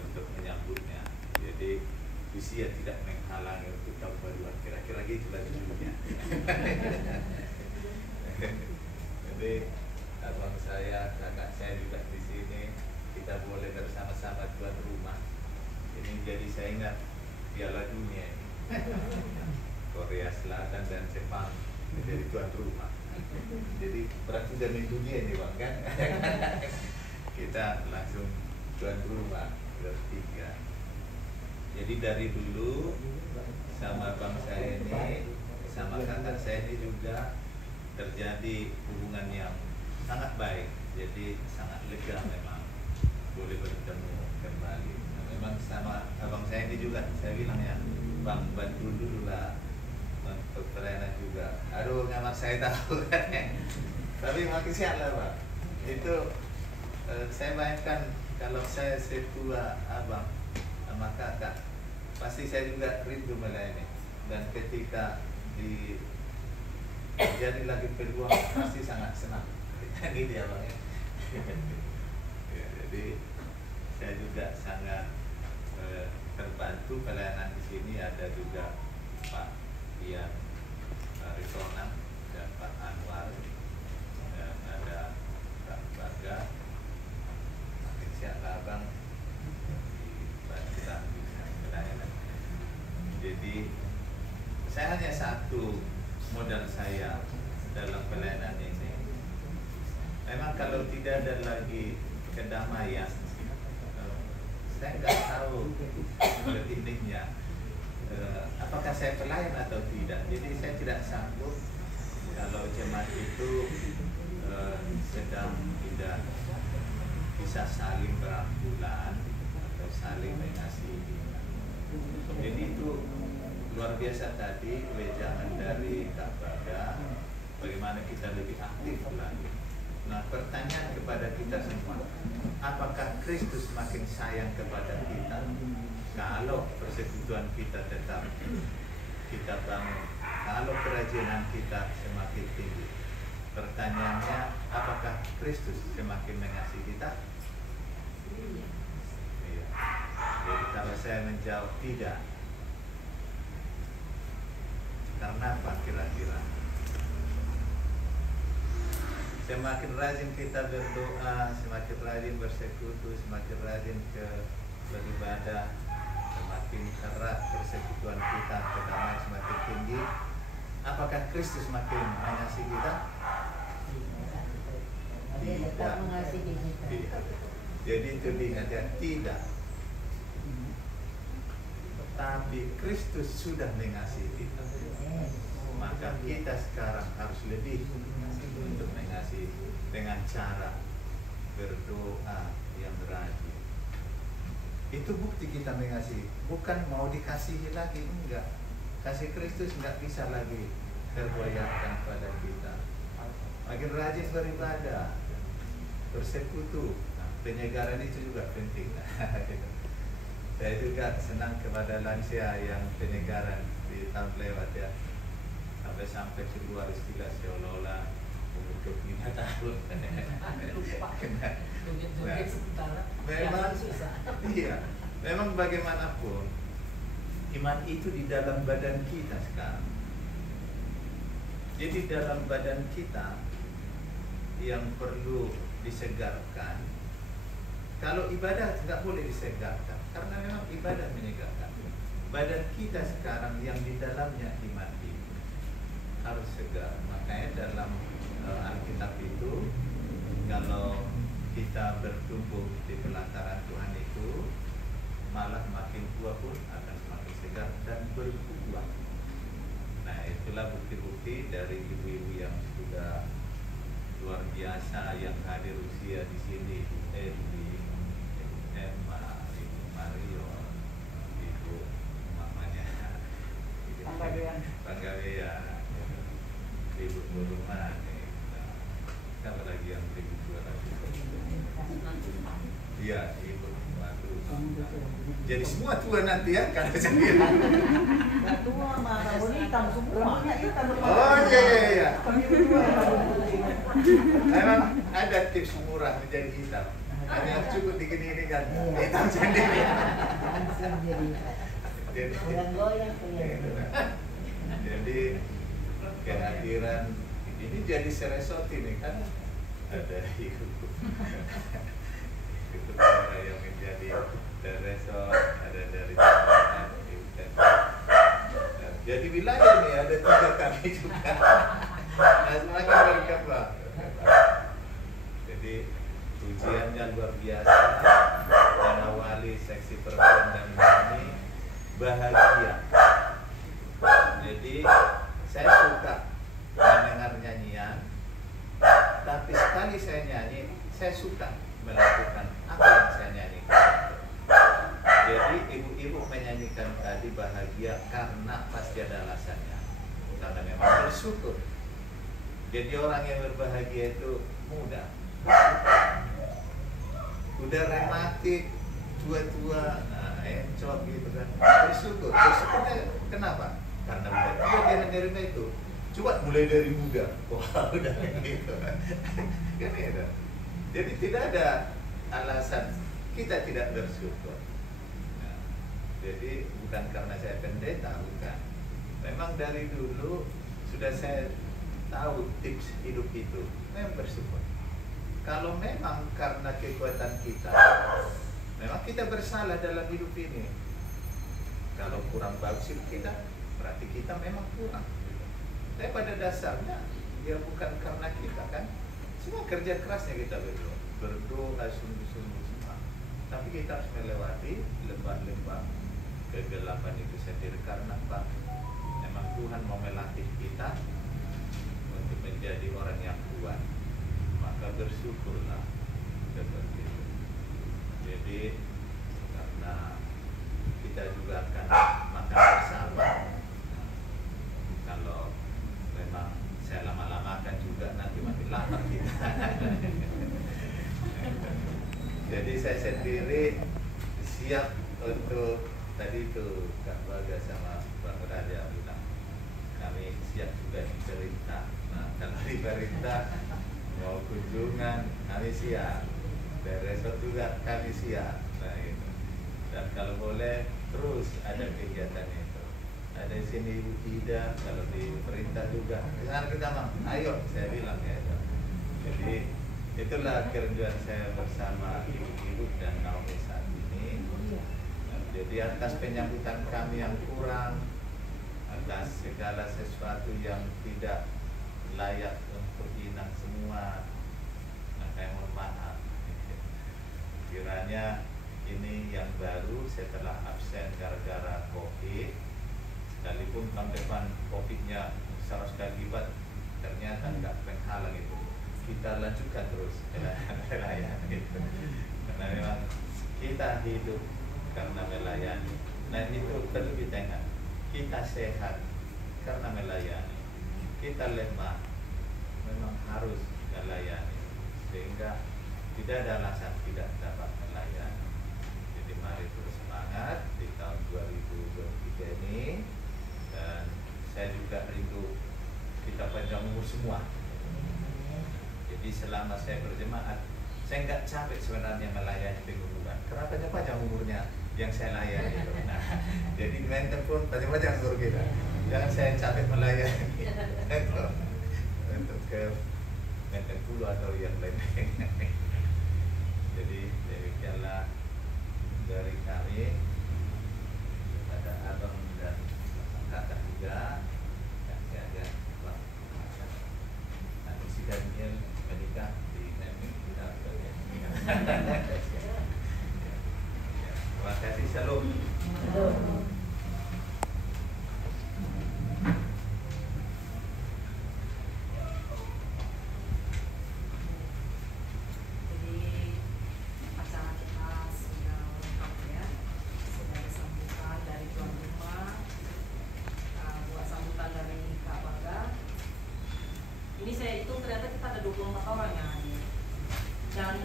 untuk menyambutnya. Jadi usia tidak menghalangi untuk tahun baruan, kira-kira gitulah judulnya. Jadi abang saya, kakak saya juga di sini, kita boleh bersama-sama tuan rumah. Ini jadi saya ingat Piala Dunia ini, Korea Selatan dan Jepang menjadi tuan rumah. Jadi berarti udah main dunia ini bang kan? Kita langsung tuan rumah bertiga. Jadi dari dulu sama bang saya ini, sama kakak saya ini juga terjadi hubungan yang sangat baik. Jadi sangat lega memang boleh bertemu kembali. Nah, memang sama abang saya ini juga saya bilang ya, bang bantu dulu lah untuk pelayanan juga. Aduh nggak saya tahu kan ya. Tapi makin siap lah pak. Itu saya bayangkan kalau saya setua abang sama kakak, pasti saya juga rindu melayani. Dan ketika di jadi lagi peluang pasti sangat senang. Gitu ya bang ya. Ya, jadi saya juga sangat terbantu pelayanan di sini. Ada juga Pak Ian Arizona dan Pak Anwar, dan ada Pak Baga. Makin siap lah bang dibantu pelayanan. Jadi saya hanya satu modal saya dalam pelayanan ini. Memang kalau tidak ada lagi kedamaian, saya nggak tahu lebihnya apakah saya pelayan atau tidak. Jadi saya tidak sanggup kalau jemaat itu sedang tidak bisa saling berangkulan atau saling mengasihi. Jadi itu luar biasa tadi wejangan dari Kak Bada, bagaimana kita lebih aktif lagi. Nah, pertanyaan kepada kita semua, apakah Kristus makin sayang kepada kita kalau persekutuan kita tetap kita bangun, kalau kerajinan kita semakin tinggi? Pertanyaannya, apakah Kristus semakin mengasihi kita? Iya. Jadi kalau saya menjawab tidak, karena apa kira-kira? Semakin rajin kita berdoa, semakin rajin bersekutu, semakin rajin beribadah, semakin erat persekutuan kita, kedamaian semakin tinggi. Apakah Kristus makin mengasihi kita? Tidak. Jadi itu diingat ya, tidak. Tapi Kristus sudah mengasihi kita. Maka kita sekarang harus lebih untuk mengasihi dengan cara berdoa yang rajin. Itu bukti kita mengasihi, bukan mau dikasihi lagi, enggak. Kasih Kristus enggak bisa lagi tergoyahkan pada kita. Makin rajin beribadah, bersekutu, penyegaran itu juga penting. Saya juga senang kepada lansia yang penyegaran di tahun lewat ya, sampai keluar istilah seolah-olah untuk 5 tahun. Memang iya, memang bagaimanapun iman itu di dalam badan kita sekarang. Jadi dalam badan kita yang perlu disegarkan. Kalau ibadah nggak boleh disegarkan, karena memang ibadah menyegarkan. Badan kita sekarang yang di dalamnya iman itu harus segar. Makanya dalam Alkitab itu, kalau kita bertumbuh di pelataran Tuhan itu, malah makin tua pun akan semakin segar dan berbuah. Nah, itulah bukti-bukti dari ibu-ibu yang sudah luar biasa yang hadir usia di sini, Ibu Evi, Ibu Emma, Ibu Mario, Ibu mamanya, Panggabean, Ibu Buruman, siapa lagi yang Ibu tua lagi? Iya, Ibu Matu. Jadi semua tua nanti ya, kata sendiri. tua mah rambut hitam semua. Oh iya. Memang ada tips murah menjadi hitam. Hanya cukup digini-gini kan hitam sendiri. Jadi kehadiran ini jadi seresot ini kan ada ibu. Itu orang yang menjadi seresot, ada dari jadi wilayah ini ada 3 kami juga. Nah, semakin berkembang. Jadi ujiannya luar biasa. Mengawali seksi perempuan dan ini bahagia. Jadi saya suka mendengar nyanyian, tapi sekali saya nyanyi, saya suka melakukan apa yang saya nyanyikan. Jadi ibu-ibu menyanyikan tadi bahagia karena pasti ada alasannya, karena memang bersyukur. Jadi orang yang berbahagia itu muda, udah rematik, tua-tua, encok gitu kan, bersyukur. Bersyukurnya kenapa? Karena udah tua dia menerima itu. Coba mulai dari muda, wah udah gitu kan itu. Jadi tidak ada alasan kita tidak bersyukur. Jadi bukan karena saya pendeta, bukan. Memang dari dulu sudah saya tahu tips hidup itu, memang bersyukur. Kalau memang karena kekuatan kita, memang kita bersalah dalam hidup ini. Kalau kurang bagus itu kita, berarti kita memang kurang. Tapi pada dasarnya ya bukan karena kita kan, semua kerja kerasnya kita berdoa sungguh-sungguh semua. Tapi kita harus melewati lembah-lembah kegelapan itu sendiri. Karena apa? Memang Tuhan mau melatih kita untuk menjadi orang yang kuat. Maka bersyukurlah seperti itu. Jadi karena kita juga akan makan bersama. Kalau memang saya lama-lamakan juga nanti makin lapar kita. Jadi saya sendiri siap untuk tadi itu Kak Baga sama Bang Raja bilang kami siap juga diperintah. Nah kalau diperintah mau kunjungan kami siap, resort juga kami siap. Nah itu. Dan kalau boleh terus ada kegiatan itu. Ada di sini Ibu Ida, kalau diperintah juga kesana kita mah, ayo saya bilang ya. Jadi itulah kerjaan saya bersama ibu-ibu dan Naomi saat ini. Jadi atas penyambutan kami yang kurang, atas segala sesuatu yang tidak layak untuk inang semua, saya mohon maaf. Kiranya ini yang baru setelah absen gara-gara COVID, sekalipun tahun depan COVID-nya 100 kali lipat, ternyata nggak penghalang itu. Kita lanjutkan terus melayani itu. Karena memang kita hidup karena melayani. Nah itu perlu kita ingat. Kita sehat karena melayani. Kita lemah memang harus melayani. Sehingga tidak ada alasan tidak dapat melayani. Jadi mari terus semangat di tahun 2023 ini. Dan saya juga rindu kita panjang umur semua. Jadi selama saya berjemaat, saya nggak capek sebenarnya melayani pengumuman. Kenapa panjang umurnya yang saya layani itu? Nah, jadi maintain pun panjang umur kita. Jangan saya capek melayani untuk ke maintain puluh atau yang lain. Jadi demikianlah dari kami kepada abang dan kakak juga. Agak nanti si Daniel menikah di Nemi kita. Terima kasih, shalom. Jadi acara kita sudah lengkap ya, sudah ada sambutan dari tuan rumah, buat sambutan dari Kak Baga. Ini saya hitung ternyata kita ada 24 orang yang hadir dan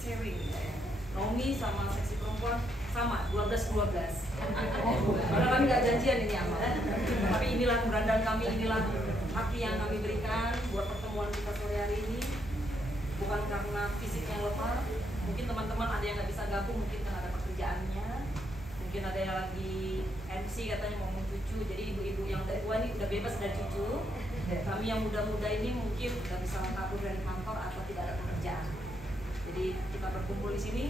sharing ya. Naomi sama seksi perempuan sama 12-12. Padahal kami nggak janjian ini amal. Tapi inilah keberadaan kami, inilah hati yang kami berikan buat pertemuan kita sore hari ini. Bukan karena fisik yang lemah. Mungkin teman-teman ada yang nggak bisa gabung, mungkin karena ada pekerjaannya. Mungkin ada yang lagi MC katanya mau cucu. Jadi ibu-ibu yang dari tua ini udah bebas dari cucu. Kami yang muda-muda ini mungkin udah bisa kabur dari kantor atau tidak ada pekerjaan. Jadi kita berkumpul di sini,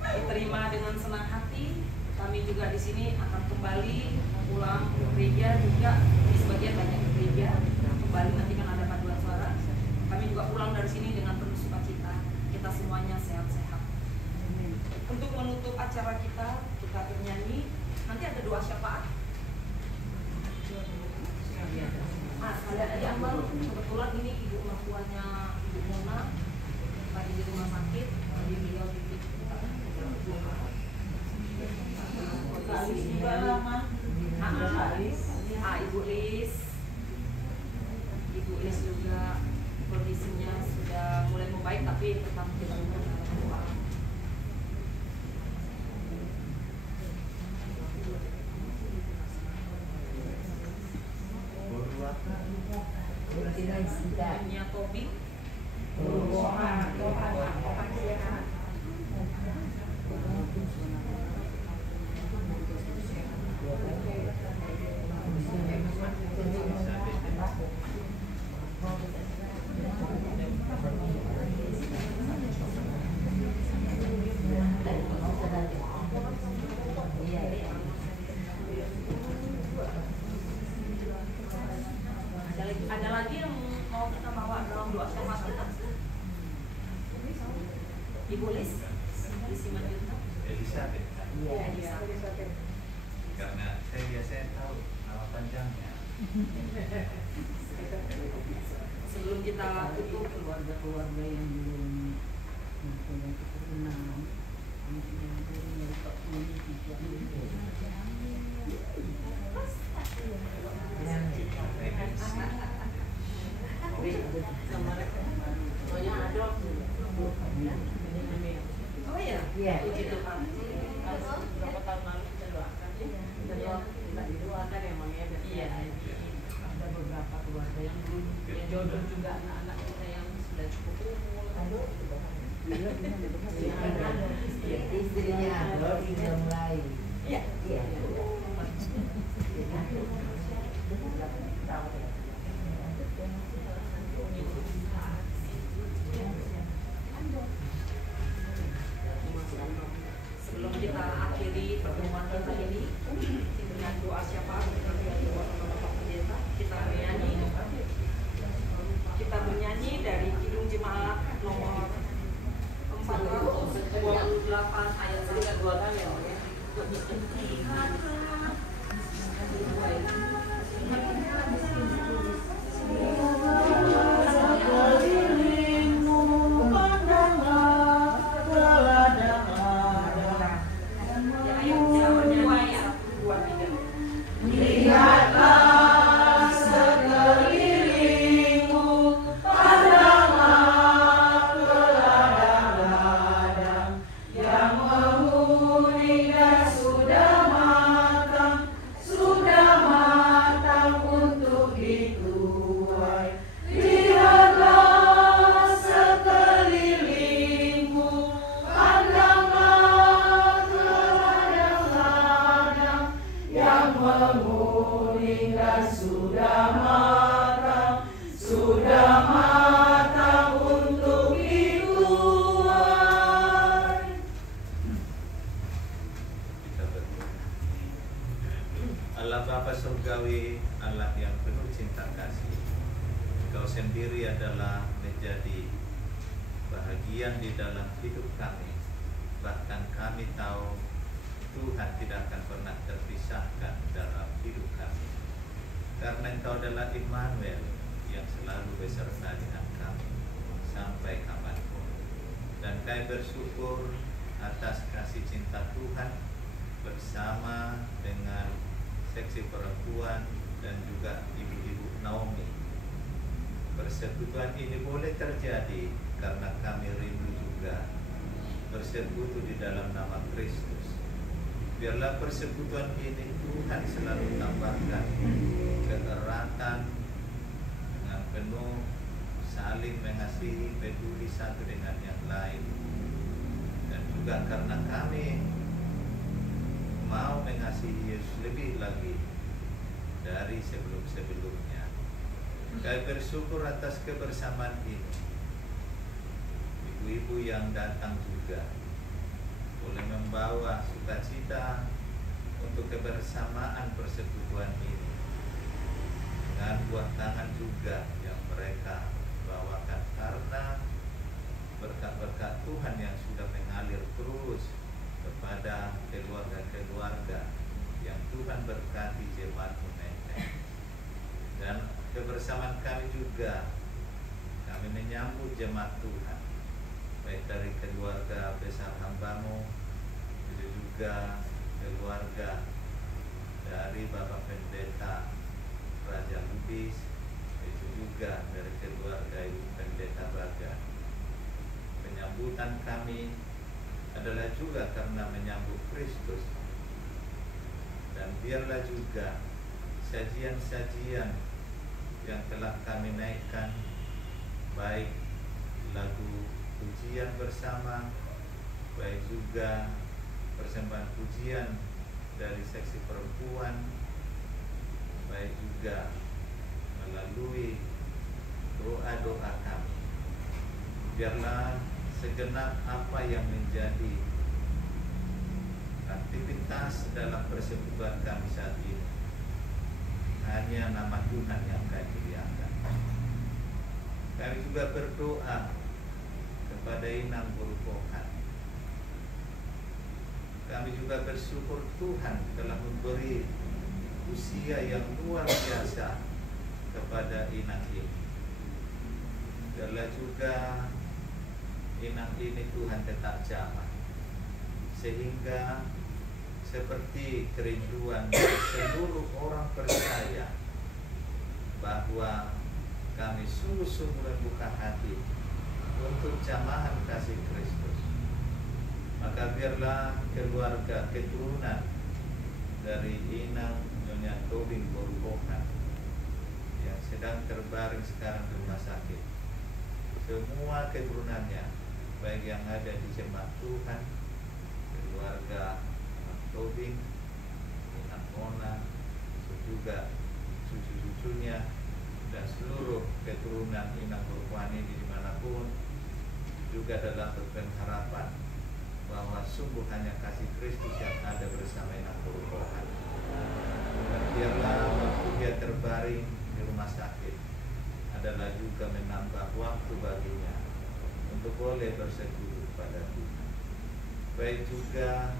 diterima dengan senang hati. Kami juga di sini akan kembali pulang ke gereja juga. Di sebagian banyak ke gereja, kembali nanti kan ada paduan suara. Kami juga pulang dari sini dengan penuh sukacita. Kita semuanya sehat-sehat. Untuk menutup acara kita bernyanyi. Nanti ada doa syafaat. Sekalian aja amal. Kebetulan ini ibu mertuanya Ibu Mona lagi di rumah sakit, jadi beliau juga lama. Ibu Lis juga kondisinya sudah mulai membaik, tapi tetap kita berdoa. Punya Tobi. Ibu Lis Simanjuntak. Elizabeth. Elizabeth. Karena saya biasanya tahu nama panjangnya. Sebelum kita tutup, Keluarga-keluarga yang belum mempunyai keturunan, yang umurnya 43. oh ya, Iya. puji Tuhan. Berapa tahun lalu kita doakan ya, kita didoakan emangnya dan Iya. ada beberapa keluarga yang belum yang jodoh juga anak-anak kita yang sudah cukup umur. Istrinya udah mulai. Iya. Iya. Sebelum kita akhiri pertemuan kita ini dengan doa syafaat dari Bapak Pendeta, kita bernyanyi dari Kidung Jemaat nomor 428 ayat 1. Allah Bapa Surgawi, Allah yang penuh cinta kasih, Engkau sendiri adalah menjadi bahagian di dalam hidup kami. Bahkan kami tahu Tuhan tidak akan pernah terpisahkan dalam hidup kami, karena Engkau adalah Immanuel yang selalu beserta dengan kami sampai kapanpun. Dan kami bersyukur atas kasih cinta Tuhan bersama dengan seksi perempuan dan juga ibu-ibu Naomi. Persekutuan ini boleh terjadi karena kami rindu juga bersekutu di dalam nama Kristus. Biarlah persekutuan ini Tuhan selalu tambahkan keeratan dengan penuh saling mengasihi, peduli satu dengan yang lain. Dan juga karena kami mau mengasihi Yesus lebih lagi dari sebelum-sebelumnya. Kami bersyukur atas kebersamaan ini. Ibu-ibu yang datang juga boleh membawa sukacita untuk kebersamaan persekutuan ini, dengan buah tangan juga yang mereka bawakan, karena berkat-berkat Tuhan yang sudah mengalir terus kepada keluarga-keluarga yang Tuhan berkati jemaat-Mu Menteng. Dan kebersamaan kami juga, kami menyambut jemaat Tuhan, baik dari keluarga besar hamba-Mu, itu juga keluarga dari Bapak Pendeta Raja Lubis, itu juga dari keluarga Ibu Pendeta Baga. Penyambutan kami adalah juga karena menyambut Kristus. Dan biarlah juga sajian-sajian yang telah kami naikkan, baik lagu pujian bersama, baik juga persembahan pujian dari seksi perempuan, baik juga melalui doa-doa kami. Biarlah segenap apa yang menjadi aktivitas dalam persekutuan kami saat ini hanya nama Tuhan yang kami muliakan. Kami juga berdoa kepada inang Burkohan. Kami juga bersyukur Tuhan telah memberi usia yang luar biasa kepada inang ini. Adalah juga inang ini Tuhan tetap jamah, sehingga seperti kerinduan seluruh orang percaya bahwa kami sungguh-sungguh membuka hati untuk jamahan kasih Kristus. Maka biarlah keluarga keturunan dari inang Nyonya Tobing Burkohan yang sedang terbaring sekarang di rumah sakit, semua keturunannya, baik yang ada di jemaat Tuhan, keluarga Tobing, inang Mona, juga cucu-cucunya, dan seluruh keturunan inang Burkohan ini dimanapun, juga dalam berpengharapan bahwa sungguh hanya kasih Kristus yang ada bersama inang Burkohan. Dan biarlah waktu dia terbaring di rumah sakit adalah juga menambah waktu baginya untuk boleh bersekutu kepada Tuhan. Baik juga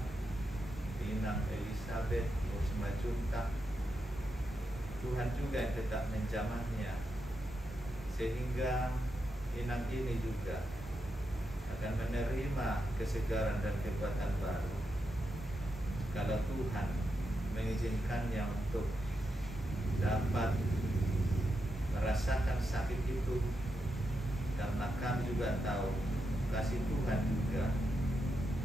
inang Elizabeth Rosma Junta, Tuhan juga yang tetap menjamahnya, sehingga inang ini juga akan menerima kesegaran dan kekuatan baru kalau Tuhan mengizinkannya untuk dapat merasakan sakit itu, karena kami juga tahu kasih Tuhan juga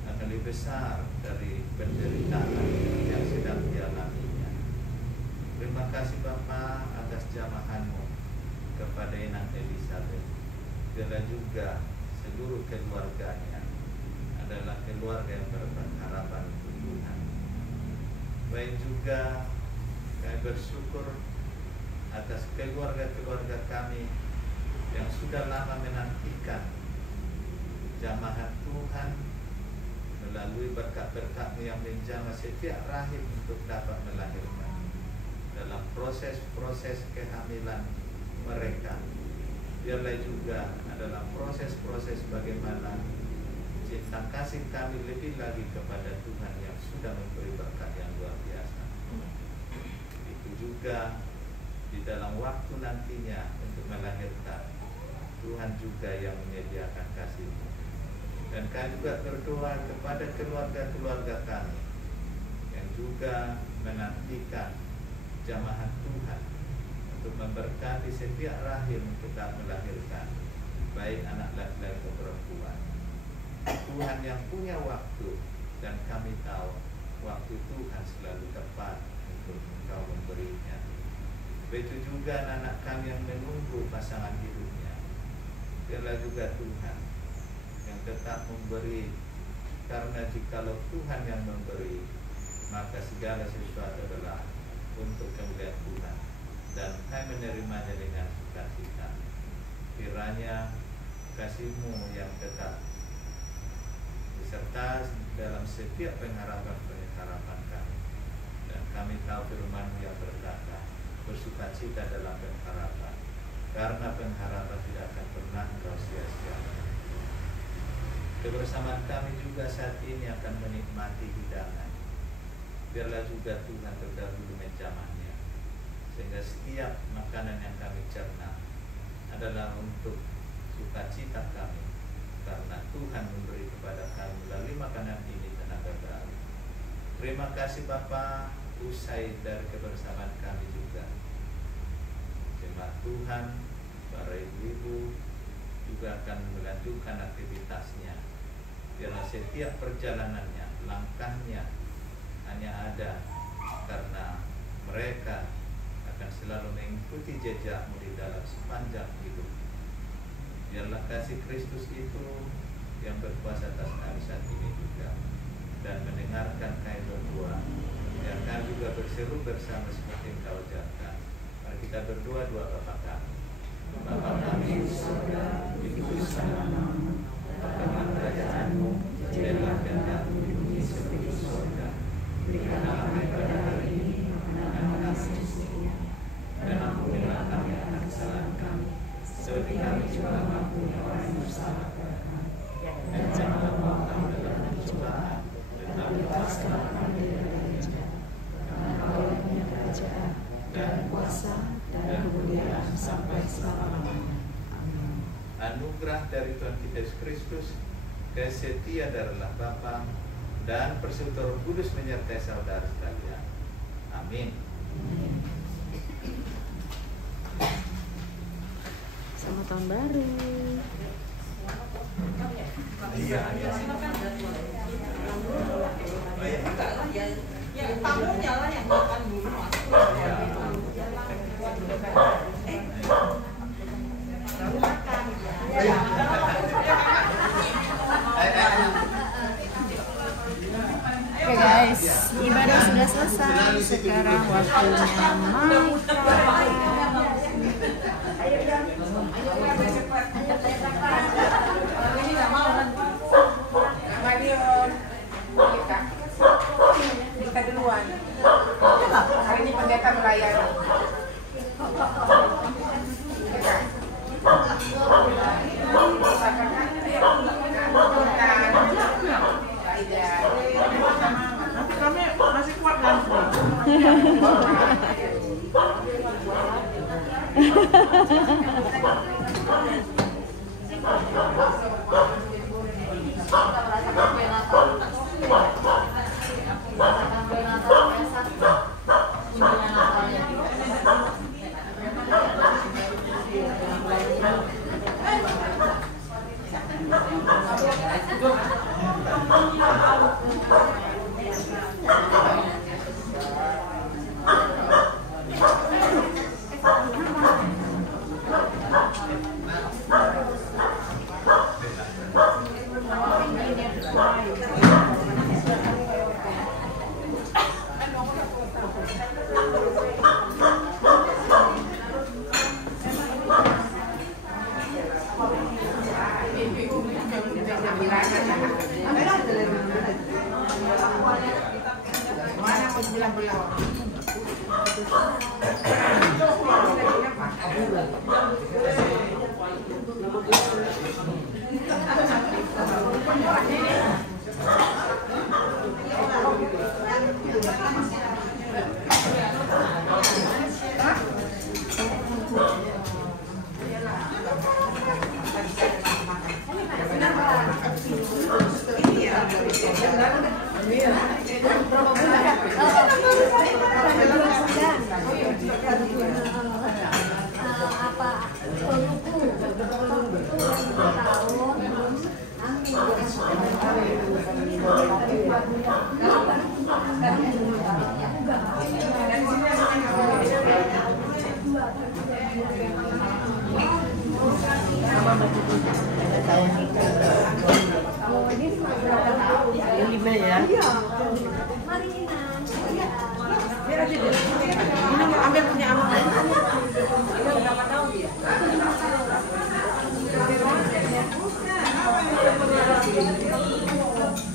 akan lebih besar dari penderitaan yang sedang dialaminya. Terima kasih Bapa atas jamahanmu kepada inang Elizabeth. Biarlah juga seluruh keluarganya adalah keluarga yang berpengharapan untuk Tuhan. Baik juga kami bersyukur atas keluarga-keluarga kami yang sudah lama menantikan jamahan Tuhan melalui berkat-berkat-Mu yang menjamah setiap rahim untuk dapat melahirkan. Dalam proses-proses kehamilan mereka, biarlah juga adalah proses-proses bagaimana cinta kasih kami lebih lagi kepada Tuhan yang sudah memberi berkat yang luar biasa. Itu juga di dalam waktu nantinya untuk melahirkan, Tuhan juga yang menyediakan kasih-Mu. Dan kami juga berdoa kepada keluarga-keluarga kami yang juga menantikan jamahan Tuhan untuk memberkati setiap rahim kita melahirkan, baik anak laki-laki atau perempuan. Tuhan yang punya waktu, dan kami tahu waktu Tuhan selalu tepat untuk Engkau memberinya. Begitu juga anak kami yang menunggu pasangan hidupnya, biarlah juga Tuhan yang tetap memberi, karena jikalau Tuhan yang memberi, maka segala sesuatu adalah untuk kemuliaan Tuhan, dan kami menerimanya dengan sukacita. Kiranya kasih-Mu yang tetap beserta dalam setiap pengharapan-pengharapan kami, dan kami tahu firman-Mu yang berkata, bersukacita dalam pengharapan, karena pengharapan tidak akan pernah Engkau sia-siakan. Kebersamaan kami juga saat ini akan menikmati hidangan. Biarlah juga Tuhan terdahulu menjamahnya, sehingga setiap makanan yang kami cerna adalah untuk sukacita kami, karena Tuhan memberi kepada kami melalui makanan ini tenaga baru. Terima kasih Bapa. Usai dari kebersamaan kami juga, jemaat Tuhan, para ibu-ibu juga akan melanjutkan aktivitasnya. Biarlah setiap perjalanannya, langkahnya hanya ada karena mereka akan selalu mengikuti jejak-Mu di dalam sepanjang hidup. Biarlah kasih Kristus itu yang berkuasa atas kami saat ini juga, dan mendengarkan kami berdoa, dan kami juga berseru bersama seperti Engkau ajarkan. Mari kita berdoa doa Bapa kami. Bapa kami di surga, dikuduskanlah namamu, datanglah kerajaan-Mu, jadilah kehendak-Mu di bumi seperti di surga. Berikanlah kami pada hari ini makanan kami semestinya, dan ampunilah kami akan kesalahan kami, seperti kami juga mengampuni orang yang bersalah kepada kami. kuasa dan kemuliaan sampai selama-lamanya. Amin. Anugerah dari Tuhan kita Yesus Kristus, kasih setia dari Allah Bapa dan persekutuan Roh Kudus menyertai saudara sekalian. Amin. Selamat tahun baru. Iya. Ya, tamunya lah yang makan dulu. Oke guys, ibadah sudah selesai. Sekarang waktunya makan. Kita duluan. Hari ini pendeta melayani. Kami masih kuat kan?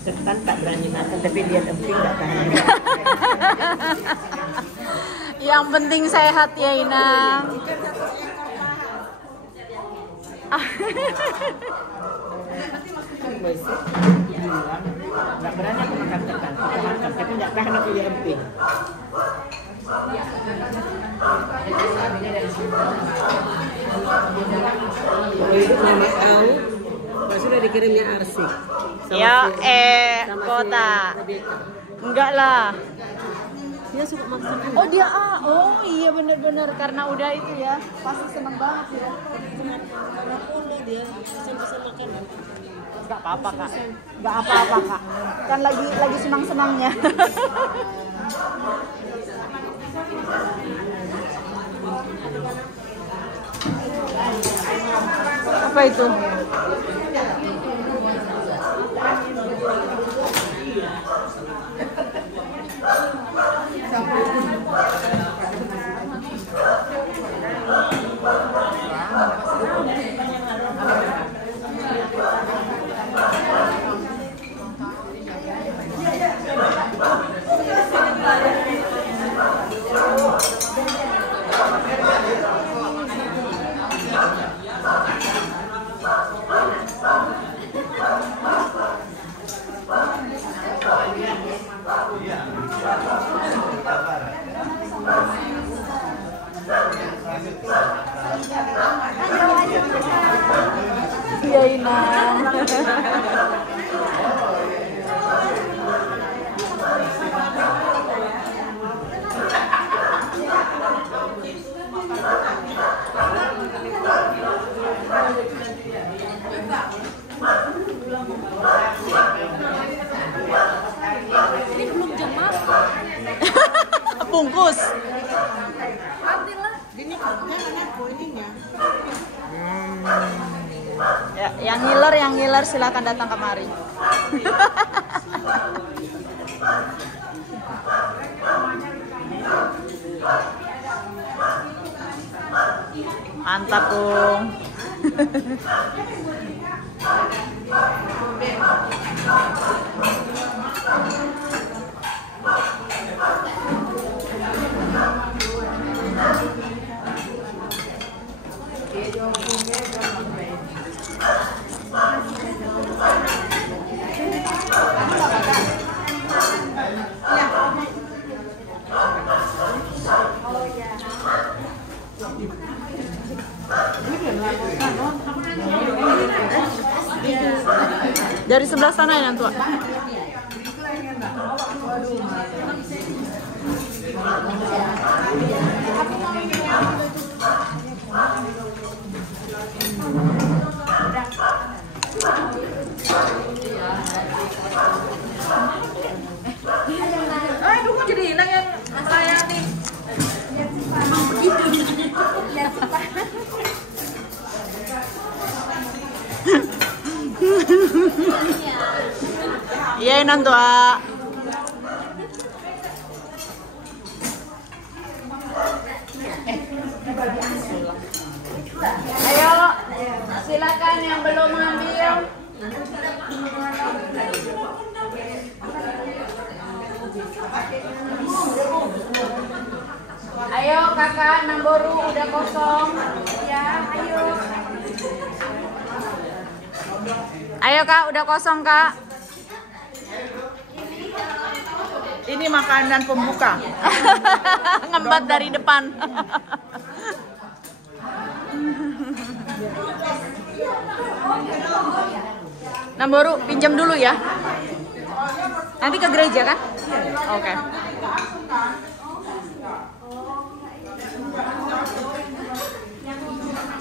Ketan tak berani makan, tapi dia emping tak tahan. Yang penting sehat ya Inang. Nggak berani aku makan ketan, aku makan tapi nggak tahan aku dia emping. Kalau itu mama tahu, pas sudah dikirimnya arsik. Ya kota. Enggak lah. Dia suka makan. Oh dia oh iya benar-benar karena udah itu ya pasti seneng banget ya. Dia pesan-pesan makanan. Enggak apa-apa kak. Enggak apa-apa kak. Kan lagi senang-senangnya. Apa itu? Iya Inang. Ini belum jam makan. Bungkus. Ambillah. Ya, yang ngiler silakan datang kemari. Mantap, Bung. Dari sebelah sana ya, Tua. Aduh, kok jadi Inang yang melayani? Iya, Inang Tua. Ayo, silakan yang belum mengambil. Ayo kakak, Namboru udah kosong. Ya, ayo. Ayo kak, udah kosong kak. Ini makanan pembuka. Ngembat dari depan. Namboru, pinjam dulu ya. Nanti ke gereja kan? Oke.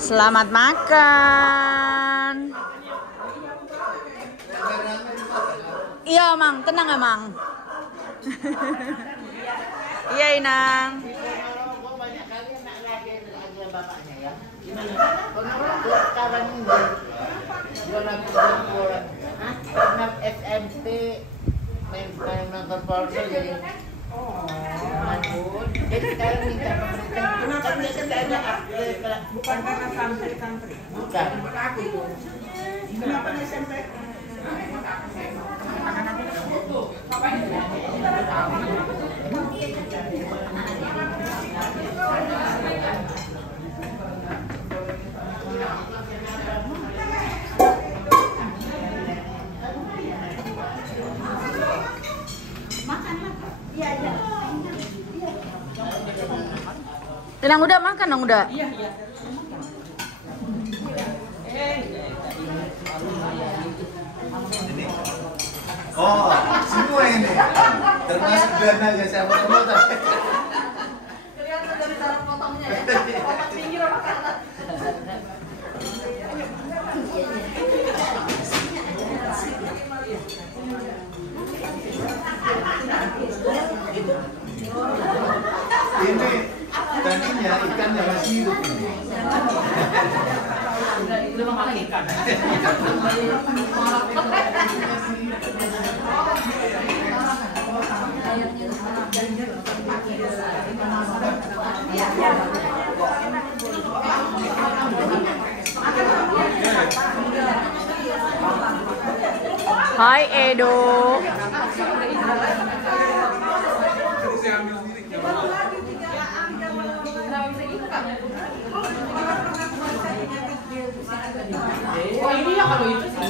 Selamat makan. Iya, Mang. Tenang ya, Mang. Iya, Inang. Pernah SMP main nonton Polsel jadi jadi sekarang minta kan biasanya ada upgrade Bukan karena santri. bukan Kenapa SMP? Tenang udah makan dong udah. Iya. Oh, semua ini. Termasuk dana jasa promotor. Kelihatan dari cara potongnya ya. Potong pinggir apa kanan? Ini tadinya ikannya masih hidup ini. Hai Edo. Oh ini ya kalau itu sih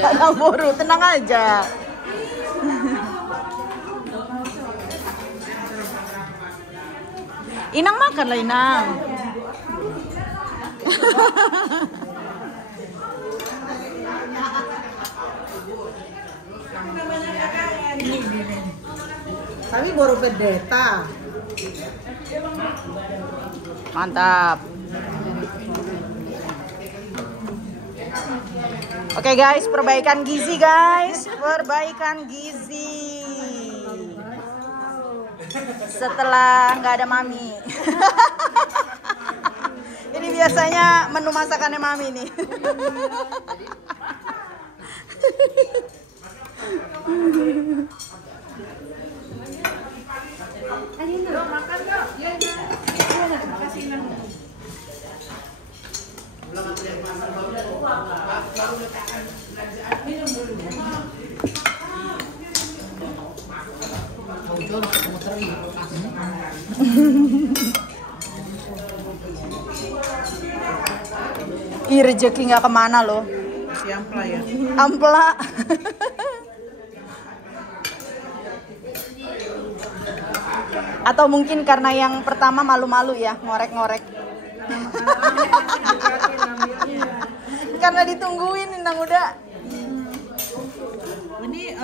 Pak Namboru, tenang aja. Inang makan lah Inang. Kami baru pendeta. Mantap. Oke guys, perbaikan gizi guys, perbaikan gizi. Setelah nggak ada mami. Ini biasanya menu masakannya mami nih. Ih, rezeki nggak kemana loh. Si Ampla ya. Ampla. Atau mungkin karena yang pertama malu-malu ya, ngorek-ngorek. Karena ditungguin Inang udah. Ini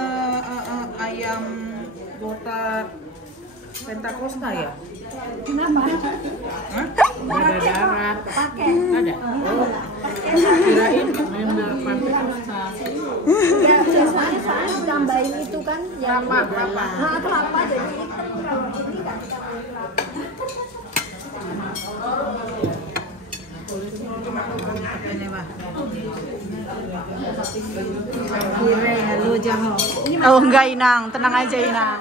ayam gota Pentakosta ya? Kenapa? Hah? Ada darat. Pakai. Ada. Oh. Kirain ayam Pentakosta. Ya, soalnya tambahin itu kan yang Kelapa. Nah, kelapa jadi hitam. Kalau ini nggak kita pakai kelapa. Oh enggak Inang, tenang aja Inang.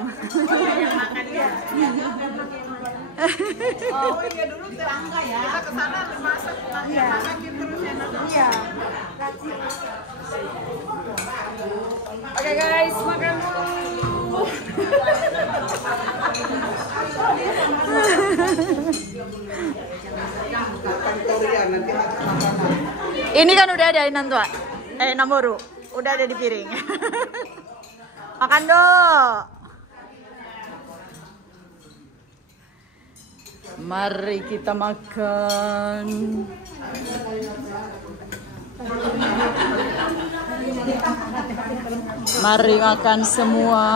Oh iya dulu tetangga ya. Kita kesana masak, masakin terus enak. Iya. Oke guys, makan dulu. Ini kan udah ada Inan tua. Namboru. Udah ada di piring. Makan dong. Mari kita makan. Mari makan semua.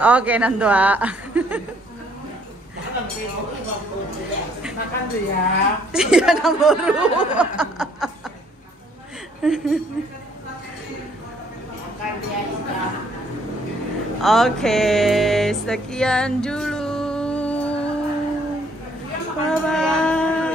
Oke Nantua. Makan tuh ya. Iya Namboru. Oke, sekian dulu. Bye bye.